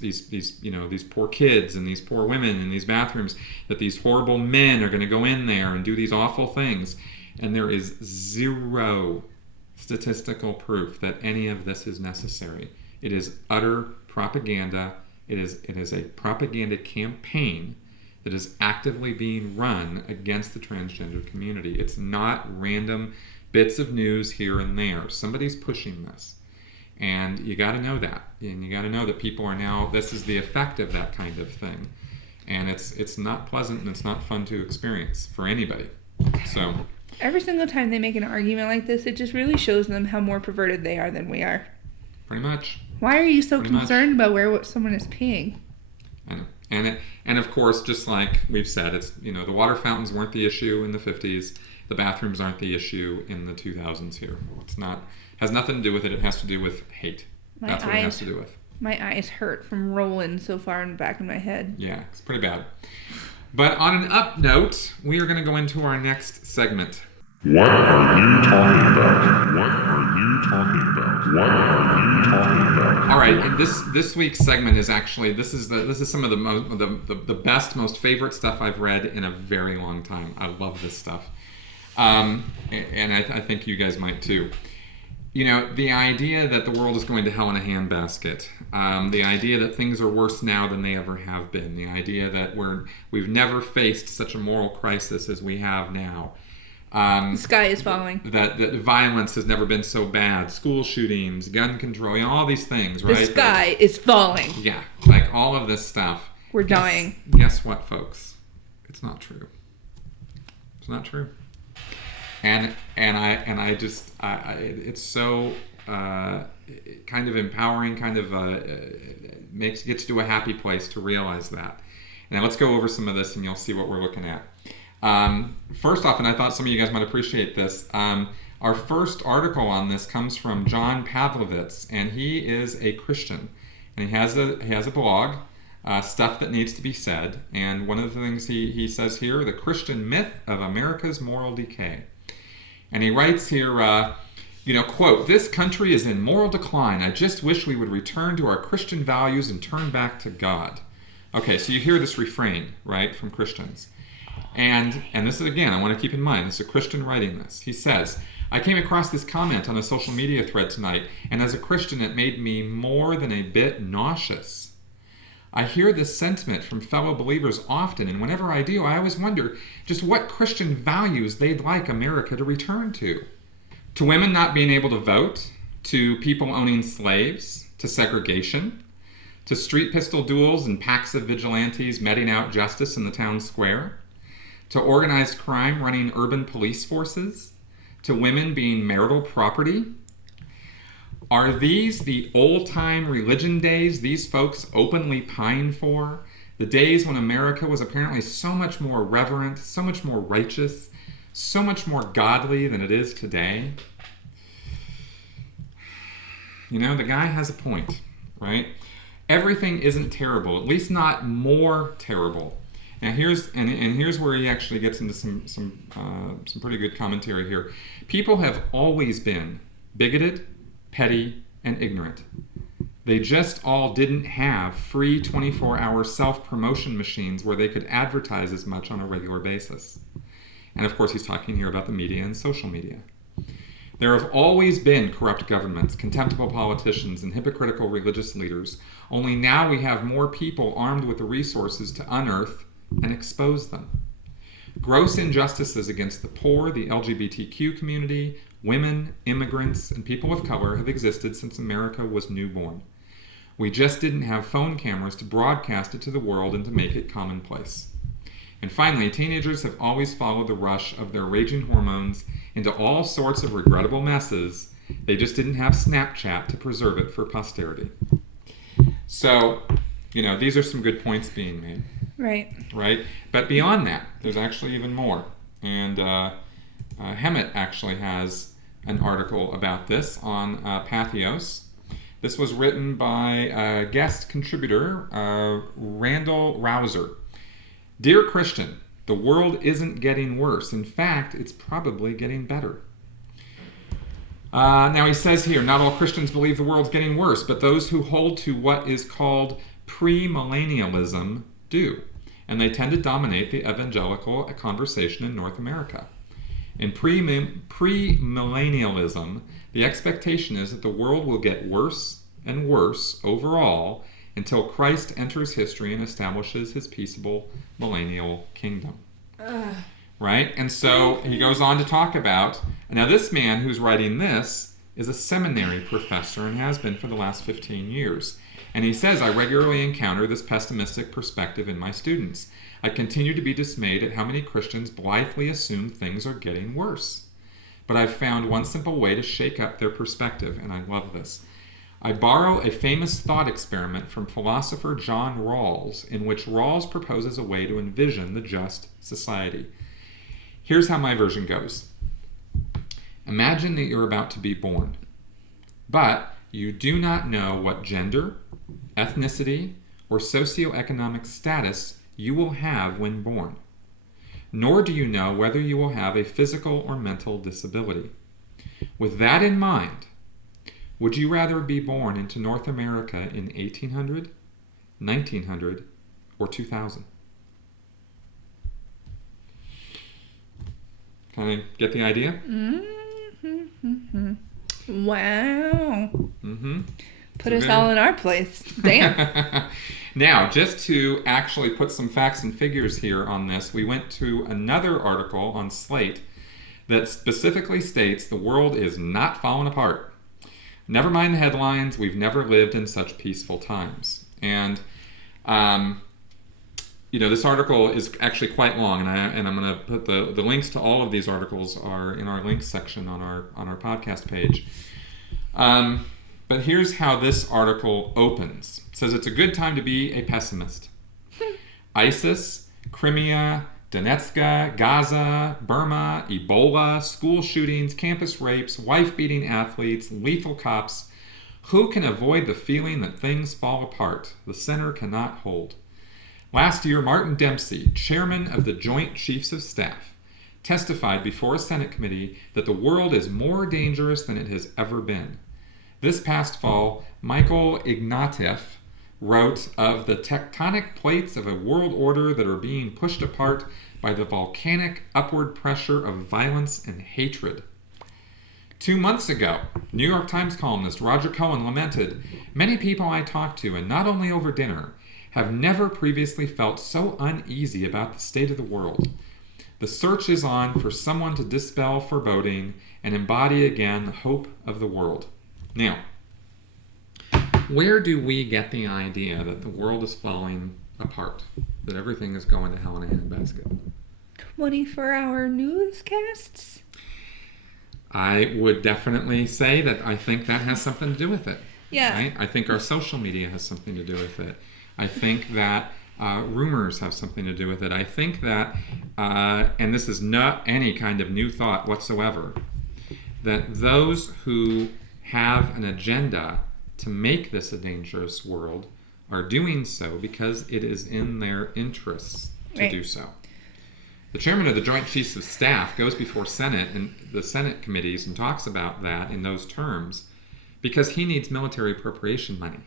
poor kids and these poor women in these bathrooms, that these horrible men are going to go in there and do these awful things. And there is zero statistical proof that any of this is necessary. It is utter propaganda. It is a propaganda campaign that is actively being run against the transgender community. It's not random bits of news here and there. Somebody's pushing this. And you got to know that. And you got to know that people are now, this is the effect of that kind of thing. And it's not pleasant and it's not fun to experience for anybody. So every single time they make an argument like this, it just really shows them how more perverted they are than we are. Pretty much. Why are you so concerned about where someone is peeing? I know. And of course, just like we've said, it's the water fountains weren't the issue in the 50s. The bathrooms aren't the issue in the 2000s here. It's not. Has nothing to do with it. It has to do with hate. That's what it has to do with. My eyes hurt from rolling so far in the back of my head. Yeah, it's pretty bad. But on an up note, we are going to go into our next segment. What are you talking about? What are you talking about? What are you talking about? All right, and this week's segment is actually this is some of the best, most favorite stuff I've read in a very long time. I love this stuff, and I think you guys might too. The idea that the world is going to hell in a handbasket, the idea that things are worse now than they ever have been, the idea that we've never faced such a moral crisis as we have now. The sky is falling. That violence has never been so bad. School shootings, gun control, all these things, right? The sky is falling. Yeah, like all of this stuff. We're dying. Guess what, folks? It's not true. It's not true. And I just it's so kind of empowering, kind of gets you to a happy place to realize that. Now let's go over some of this, and you'll see what we're looking at. First off, and I thought some of you guys might appreciate this, our first article on this comes from John Pavlovitz, and he is a Christian, and he has a blog, Stuff That Needs to Be Said, and one of the things he says here, the Christian myth of America's moral decay. And he writes here, quote, "This country is in moral decline. I just wish we would return to our Christian values and turn back to God." Okay, so you hear this refrain, right, from Christians. And this is, again, I want to keep in mind, this is a Christian writing this. He says, "I came across this comment on a social media thread tonight, and as a Christian, it made me more than a bit nauseous. I hear this sentiment from fellow believers often, and whenever I do, I always wonder just what Christian values they'd like America to return to. To women not being able to vote, to people owning slaves, to segregation, to street pistol duels and packs of vigilantes meting out justice in the town square, to organized crime running urban police forces, to women being marital property. Are these the old-time religion days these folks openly pine for? The days when America was apparently so much more reverent, so much more righteous, so much more godly than it is today?" The guy has a point, right? Everything isn't terrible, at least not more terrible. Now here's where he actually gets into some pretty good commentary here. People have always been bigoted, petty, and ignorant. They just all didn't have free 24-hour self-promotion machines where they could advertise as much on a regular basis. And of course he's talking here about the media and social media. There have always been corrupt governments, contemptible politicians, and hypocritical religious leaders, only now we have more people armed with the resources to unearth and expose them. Gross injustices against the poor, the LGBTQ community, women, immigrants, and people of color have existed since America was newborn. We just didn't have phone cameras to broadcast it to the world and to make it commonplace. And finally, teenagers have always followed the rush of their raging hormones into all sorts of regrettable messes. They just didn't have Snapchat to preserve it for posterity. So, these are some good points being made. Right? But beyond that, there's actually even more. And Hemet actually has an article about this on Patheos. This was written by guest contributor Randall Rouser. "Dear Christian, the world isn't getting worse. In fact, it's probably getting better. Now he says here, not all Christians believe the world's getting worse, but those who hold to what is called premillennialism do. And they tend to dominate the evangelical conversation in North America. In premillennialism, the expectation is that the world will get worse and worse overall until Christ enters history and establishes his peaceable millennial kingdom. Right? And so he goes on to talk about, now this man who's writing this is a seminary professor and has been for the last 15 years. And he says, I regularly encounter this pessimistic perspective in my students. I continue to be dismayed at how many Christians blithely assume things are getting worse. But I've found one simple way to shake up their perspective, and I love this. I borrow a famous thought experiment from philosopher John Rawls, in which Rawls proposes a way to envision the just society. Here's how my version goes. Imagine that you're about to be born, but you do not know what gender, ethnicity, or socioeconomic status you will have when born, nor do you know whether you will have a physical or mental disability. With that in mind, would you rather be born into North America in 1800, 1900, or 2000? Kind of get the idea? Wow. Mm-hmm. Put us all in our place. Damn. Now, just to actually put some facts and figures here on this, we went to another article on Slate that specifically states the world is not falling apart. Never mind the headlines, we've never lived in such peaceful times. And, this article is actually quite long, and I'm going to put the links to all of these articles are in our links section on our podcast page. But here's how this article opens. It says, it's a good time to be a pessimist. ISIS, Crimea, Donetsk, Gaza, Burma, Ebola, school shootings, campus rapes, wife-beating athletes, lethal cops. Who can avoid the feeling that things fall apart? The center cannot hold. Last year, Martin Dempsey, chairman of the Joint Chiefs of Staff, testified before a Senate committee that the world is more dangerous than it has ever been. This past fall, Michael Ignatieff wrote of the tectonic plates of a world order that are being pushed apart by the volcanic upward pressure of violence and hatred. 2 months ago, New York Times columnist Roger Cohen lamented, many people I talk to, and not only over dinner, have never previously felt so uneasy about the state of the world. The search is on for someone to dispel foreboding and embody again the hope of the world. Now, where do we get the idea that the world is falling apart? That everything is going to hell in a handbasket? 24-hour newscasts? I would definitely say that I think that has something to do with it. Yeah. Right? I think our social media has something to do with it. I think that rumors have something to do with it. I think that, and this is not any kind of new thought whatsoever, that those who have an agenda to make this a dangerous world are doing so because it is in their interests to do so. The chairman of the Joint Chiefs of Staff goes before Senate and the Senate committees and talks about that in those terms because he needs military appropriation money.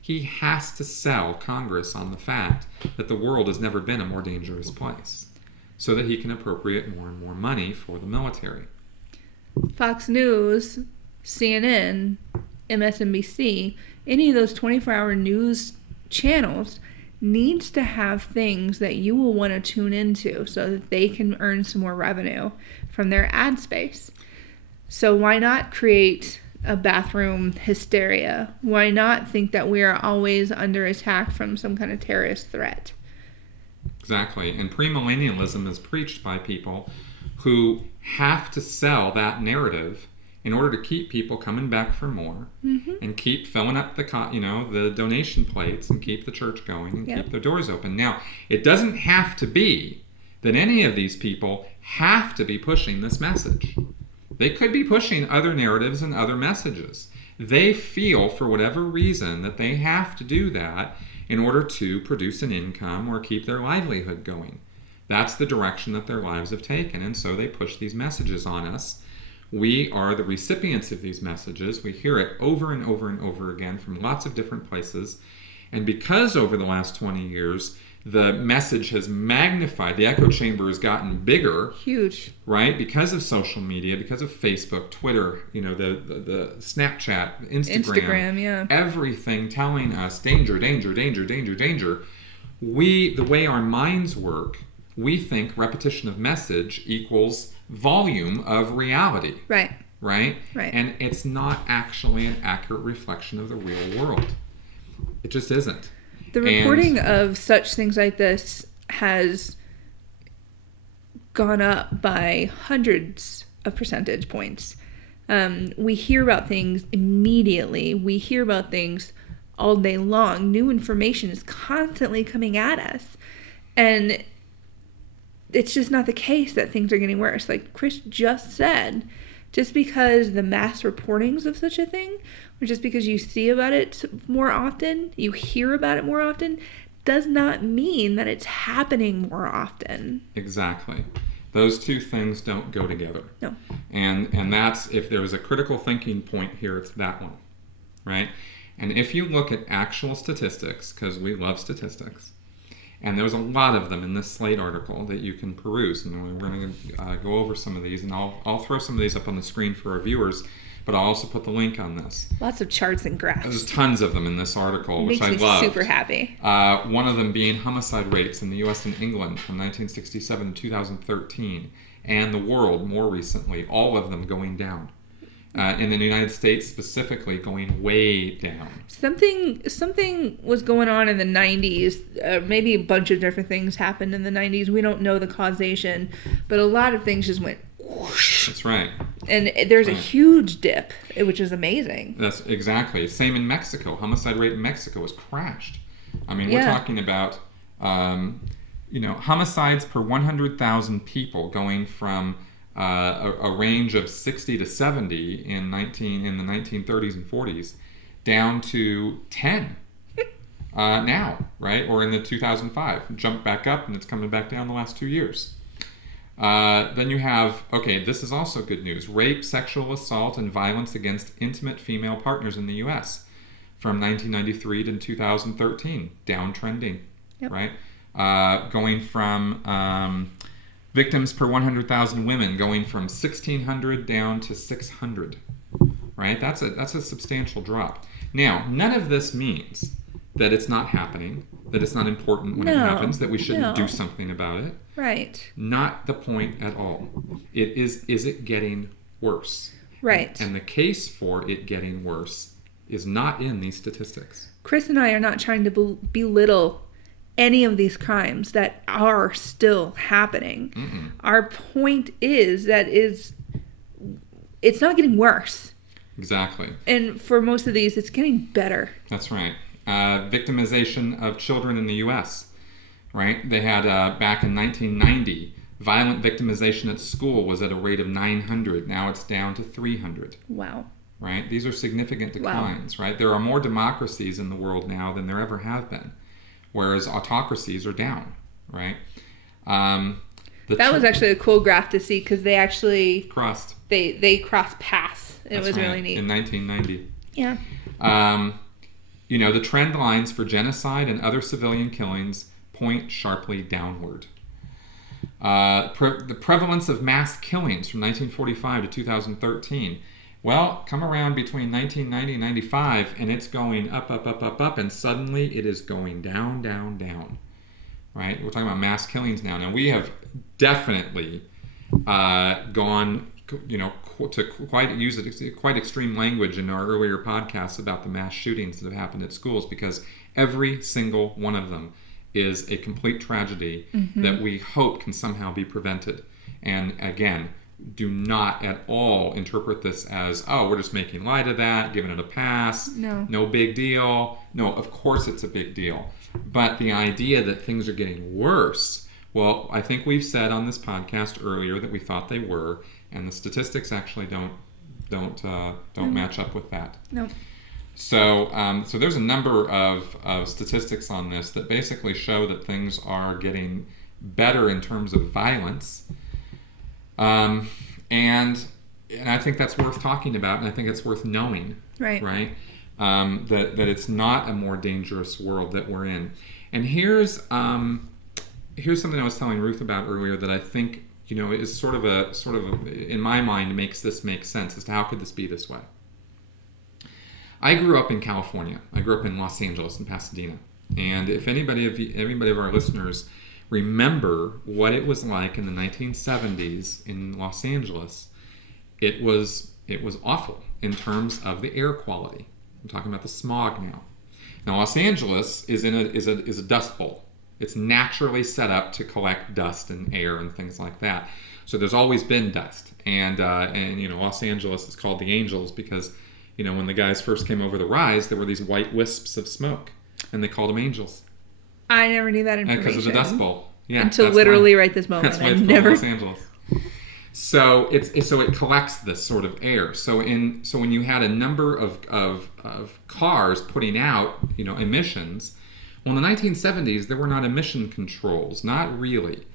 He has to sell Congress on the fact that the world has never been a more dangerous place so that he can appropriate more and more money for the military. Fox News, CNN, MSNBC, any of those 24-hour news channels needs to have things that you will want to tune into so that they can earn some more revenue from their ad space. So why not create a bathroom hysteria? Why not think that we are always under attack from some kind of terrorist threat? Exactly. And premillennialism is preached by people who have to sell that narrative in order to keep people coming back for more and keep filling up the donation plates and keep the church going and keep the doors open. Now, it doesn't have to be that any of these people have to be pushing this message. They could be pushing other narratives and other messages. They feel, for whatever reason, that they have to do that in order to produce an income or keep their livelihood going. That's the direction that their lives have taken, and so they push these messages on us We are the recipients of these messages. We hear it over and over and over again from lots of different places. And because over the last 20 years, the message has magnified, the echo chamber has gotten bigger. Huge. Right? Because of social media, because of Facebook, Twitter, the Snapchat, Instagram, yeah. Everything telling us danger, danger, danger, danger, danger. The way our minds work, we think repetition of message equals volume of reality. Right. Right? Right. And it's not actually an accurate reflection of the real world. It just isn't. The reporting of such things like this has gone up by hundreds of percentage points. We hear about things immediately. We hear about things all day long. New information is constantly coming at us. And it's just not the case that things are getting worse. Like Chris just said, just because the mass reportings of such a thing, or just because you see about it more often, you hear about it more often, does not mean that it's happening more often. Exactly. Those two things don't go together. No. And that's, if there's a critical thinking point here, it's that one, right? And if you look at actual statistics, because we love statistics, and there's a lot of them in this Slate article that you can peruse, and we're going to go over some of these, and I'll throw some of these up on the screen for our viewers, but I'll also put the link on this. Lots of charts and graphs. There's tons of them in this article, which I love. Makes me super happy. One of them being homicide rates in the U.S. and England from 1967 to 2013, and the world more recently, all of them going down. In the United States specifically, going way down. Something was going on in the 90s. Maybe a bunch of different things happened in the 90s. We don't know the causation, but a lot of things just went whoosh. That's right. And there's a huge dip, which is amazing. That's exactly. Same in Mexico. Homicide rate in Mexico has crashed. I mean, we're talking about, homicides per 100,000 people going from a range of 60 to 70 in the 1930s and 40s down to 10 now, right? Or in the 2005. Jumped back up and it's coming back down the last 2 years. Then you have, this is also good news. Rape, sexual assault, and violence against intimate female partners in the U.S. from 1993 to 2013. Downtrending, right? Going from victims per 100,000 women going from 1,600 down to 600, right? That's a substantial drop. Now, none of this means that it's not happening, that it's not important when it happens, that we shouldn't do something about it. Right. Not the point at all. It is it getting worse? Right. And the case for it getting worse is not in these statistics. Chris and I are not trying to belittle any of these crimes that are still happening. Mm-mm. Our point is that it's not getting worse. Exactly. And for most of these, it's getting better. That's right. Victimization of children in the U.S., right? They had, back in 1990, violent victimization at school was at a rate of 900. Now it's down to 300. Wow. Right? These are significant declines, right? There are more democracies in the world now than there ever have been, whereas autocracies are down, right? That was actually a cool graph to see because they actually crossed. They crossed paths. It was really neat. In 1990. Yeah. The trend lines for genocide and other civilian killings point sharply downward. The prevalence of mass killings from 1945 to 2013. Well, come around between 1990 and 95, and it's going up, up, up, up, up, and suddenly it is going down, down, down. Right? We're talking about mass killings now. Now, we have definitely gone, to quite extreme language in our earlier podcasts about the mass shootings that have happened at schools, because every single one of them is a complete tragedy that we hope can somehow be prevented. And again, do not at all interpret this as, we're just making light of that, giving it a pass. No big deal. No, of course it's a big deal. But the idea that things are getting worse, well, I think we've said on this podcast earlier that we thought they were, and the statistics actually don't match up with that. No. So there's a number of statistics on this that basically show that things are getting better in terms of violence. And and I think that's worth talking about, and I think it's worth knowing. Right. Right. That it's not a more dangerous world that we're in. And here's something I was telling Ruth about earlier that I think is sort of in my mind makes this make sense as to how could this be this way. I grew up in California. I grew up in Los Angeles and Pasadena. And if anybody of our listeners remember what it was like in the 1970s in Los Angeles, it was awful in terms of the air quality. I'm talking about the smog now. Now Los Angeles is a dust bowl. It's naturally set up to collect dust and air and things like that. So there's always been dust, and Los Angeles is called the Angels because when the guys first came over the rise, there were these white wisps of smoke, and they called them angels. I never knew that information. Because of the dust bowl. Yeah. Until literally right this moment. That's why it's called Los Angeles. So it collects this sort of air. So when you had a number of cars putting out emissions, well, in the 1970s there were not emission controls, not really.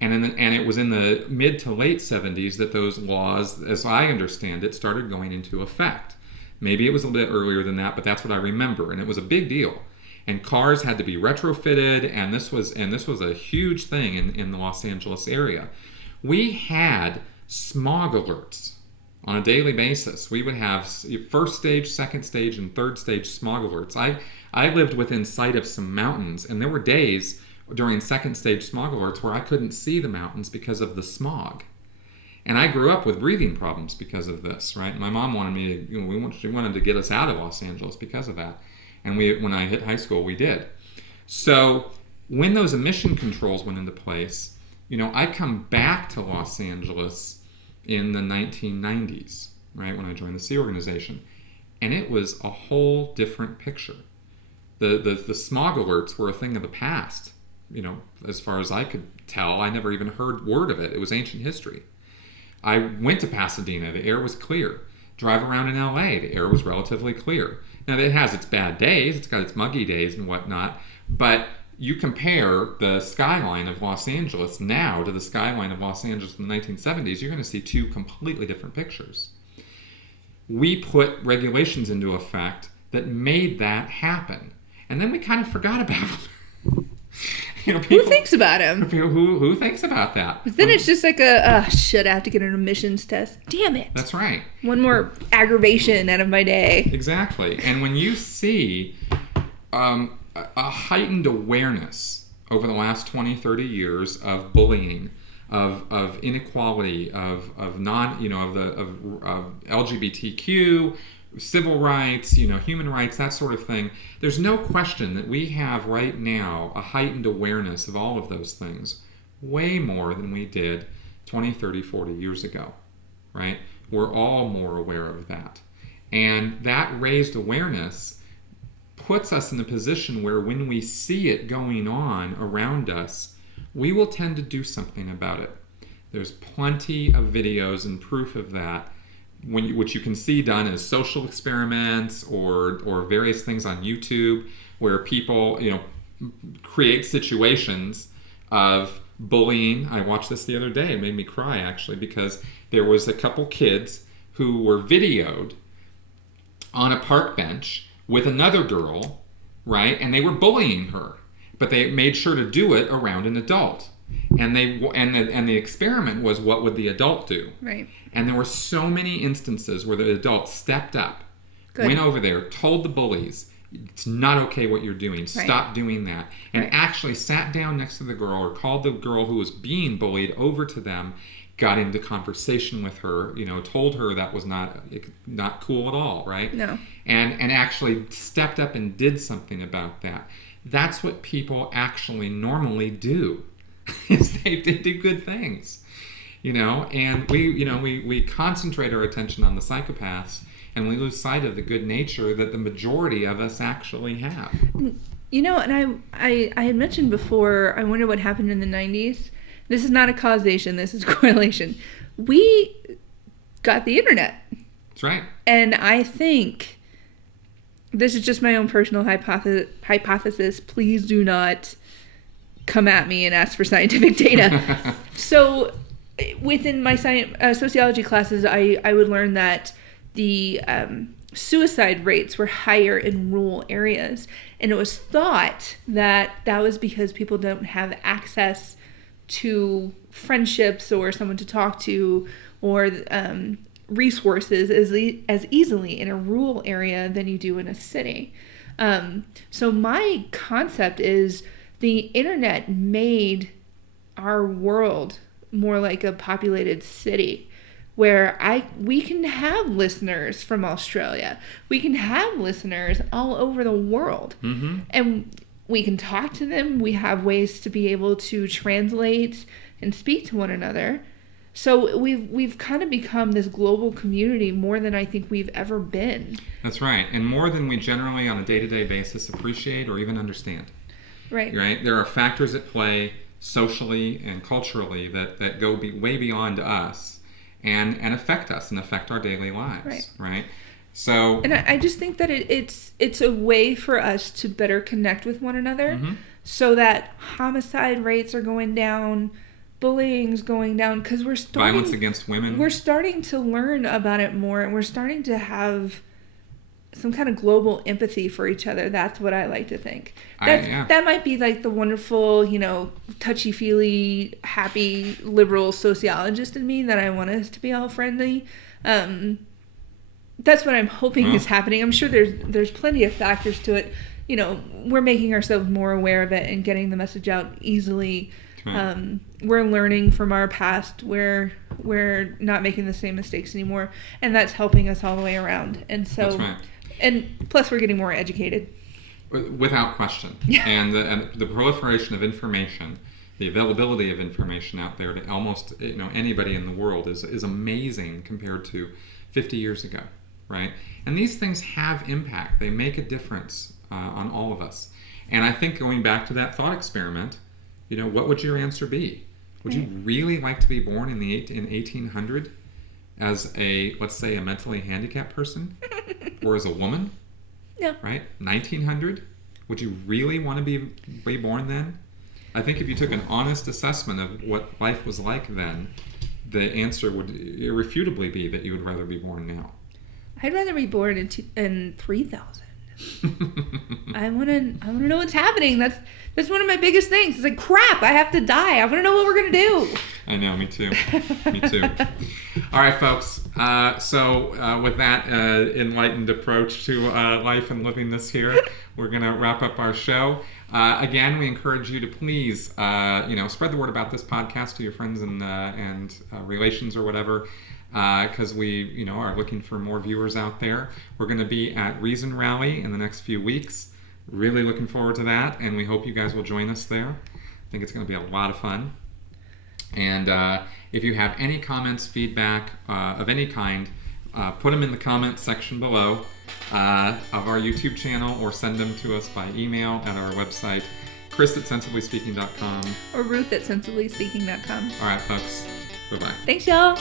And it was in the mid to late 70s that those laws, as I understand it, started going into effect. Maybe it was a bit earlier than that, but that's what I remember, and it was a big deal. And cars had to be retrofitted, and this was a huge thing in the Los Angeles area. We had smog alerts on a daily basis. We would have first stage, second stage, and third stage smog alerts. I lived within sight of some mountains, and there were days during second stage smog alerts where I couldn't see the mountains because of the smog. And I grew up with breathing problems because of this, right? My mom wanted me to, she wanted to get us out of Los Angeles because of that. And when I hit high school, we did. So when those emission controls went into place, I come back to Los Angeles in the 1990s, right, when I joined the Sea Organization. And it was a whole different picture. The smog alerts were a thing of the past. As far as I could tell, I never even heard word of it. It was ancient history. I went to Pasadena. The air was clear. Drive around in LA. The air was relatively clear. Now, it has its bad days. It's got its muggy days and whatnot. But you compare the skyline of Los Angeles now to the skyline of Los Angeles in the 1970s, you're going to see two completely different pictures. We put regulations into effect that made that happen. And then we kind of forgot about it. People, who thinks about him? Who thinks about that? But then it's just like shit, I have to get an emissions test. Damn it. That's right. One more aggravation out of my day. Exactly. And when you see a heightened awareness over the last 20, 30 years of bullying, of inequality, of LGBTQ, civil rights, human rights, that sort of thing, there's no question that we have right now a heightened awareness of all of those things, way more than we did 20, 30, 40 years ago, right? We're all more aware of that. And that raised awareness puts us in a position where when we see it going on around us, we will tend to do something about it. There's plenty of videos and proof of that, which you can see done as social experiments or various things on YouTube where people create situations of bullying. I watched this the other day. It made me cry, actually, because there was a couple kids who were videoed on a park bench with another girl, right? And they were bullying her, but they made sure to do it around an adult. And the experiment was, what would the adult do? Right. And there were so many instances where the adult stepped up, went over there, told the bullies, it's not okay what you're doing. Stop doing that. And actually sat down next to the girl or called the girl who was being bullied over to them, got into conversation with her, told her that was not cool at all, right? No. And actually stepped up and did something about that. That's what people actually normally do. Is they do good things, and we concentrate our attention on the psychopaths and we lose sight of the good nature that the majority of us actually have. And I had mentioned before, I wonder what happened in the 90s. This is not a causation, this is correlation. We got the internet. That's right. And I think, this is just my own personal hypothesis, please do not come at me and ask for scientific data. So within my sociology classes, I would learn that the suicide rates were higher in rural areas, and it was thought that that was because people don't have access to friendships or someone to talk to, or resources as easily in a rural area than you do in a city. So my concept is the internet made our world more like a populated city, where we can have listeners from Australia. We can have listeners all over the world. Mm-hmm. And we can talk to them. We have ways to be able to translate and speak to one another. So we've kind of become this global community more than I think we've ever been. That's right. And more than we generally on a day-to-day basis appreciate or even understand. Right. Right? There are factors at play socially and culturally that go way beyond us and affect us and affect our daily lives. Right? So, and I just think that it's a way for us to better connect with one another, mm-hmm. so that homicide rates are going down, bullying's going down, because violence against women. We're starting to learn about it more, and we're starting to have some kind of global empathy for each other. That's what I like to think. That might be like the wonderful, touchy-feely, happy, liberal sociologist in me that I want us to be all friendly. That's what I'm hoping is happening. I'm sure there's plenty of factors to it. We're making ourselves more aware of it and getting the message out easily. We're learning from our past. We're not making the same mistakes anymore, and that's helping us all the way around. And so, that's right. And plus, we're getting more educated. Without question. And the proliferation of information, the availability of information out there to almost anybody in the world is amazing compared to 50 years ago, right? And these things have impact. They make a difference on all of us. And I think going back to that thought experiment, what would your answer be? Would you really like to be born in 1800 as let's say a mentally handicapped person, or as a woman? No. Right? 1900? Would you really want to be born then? I think if you took an honest assessment of what life was like then, the answer would irrefutably be that you would rather be born now. I'd rather be born in 3000. I want to know what's happening. That's one of my biggest things. It's like, crap, I have to die. I want to know what we're going to do. I know, me too. Me too. All right, folks. So with that enlightened approach to life and living this here, we're going to wrap up our show. Again, we encourage you to please, spread the word about this podcast to your friends and relations or whatever, because we, are looking for more viewers out there. We're going to be at Reason Rally in the next few weeks. Really looking forward to that, and we hope you guys will join us there. I think it's going to be a lot of fun. And if you have any comments, feedback of any kind, put them in the comments section below of our YouTube channel, or send them to us by email at our website, chris@sensiblyspeaking.com. Or Ruth@sensiblyspeaking.com. All right, folks. Bye-bye. Thanks, y'all.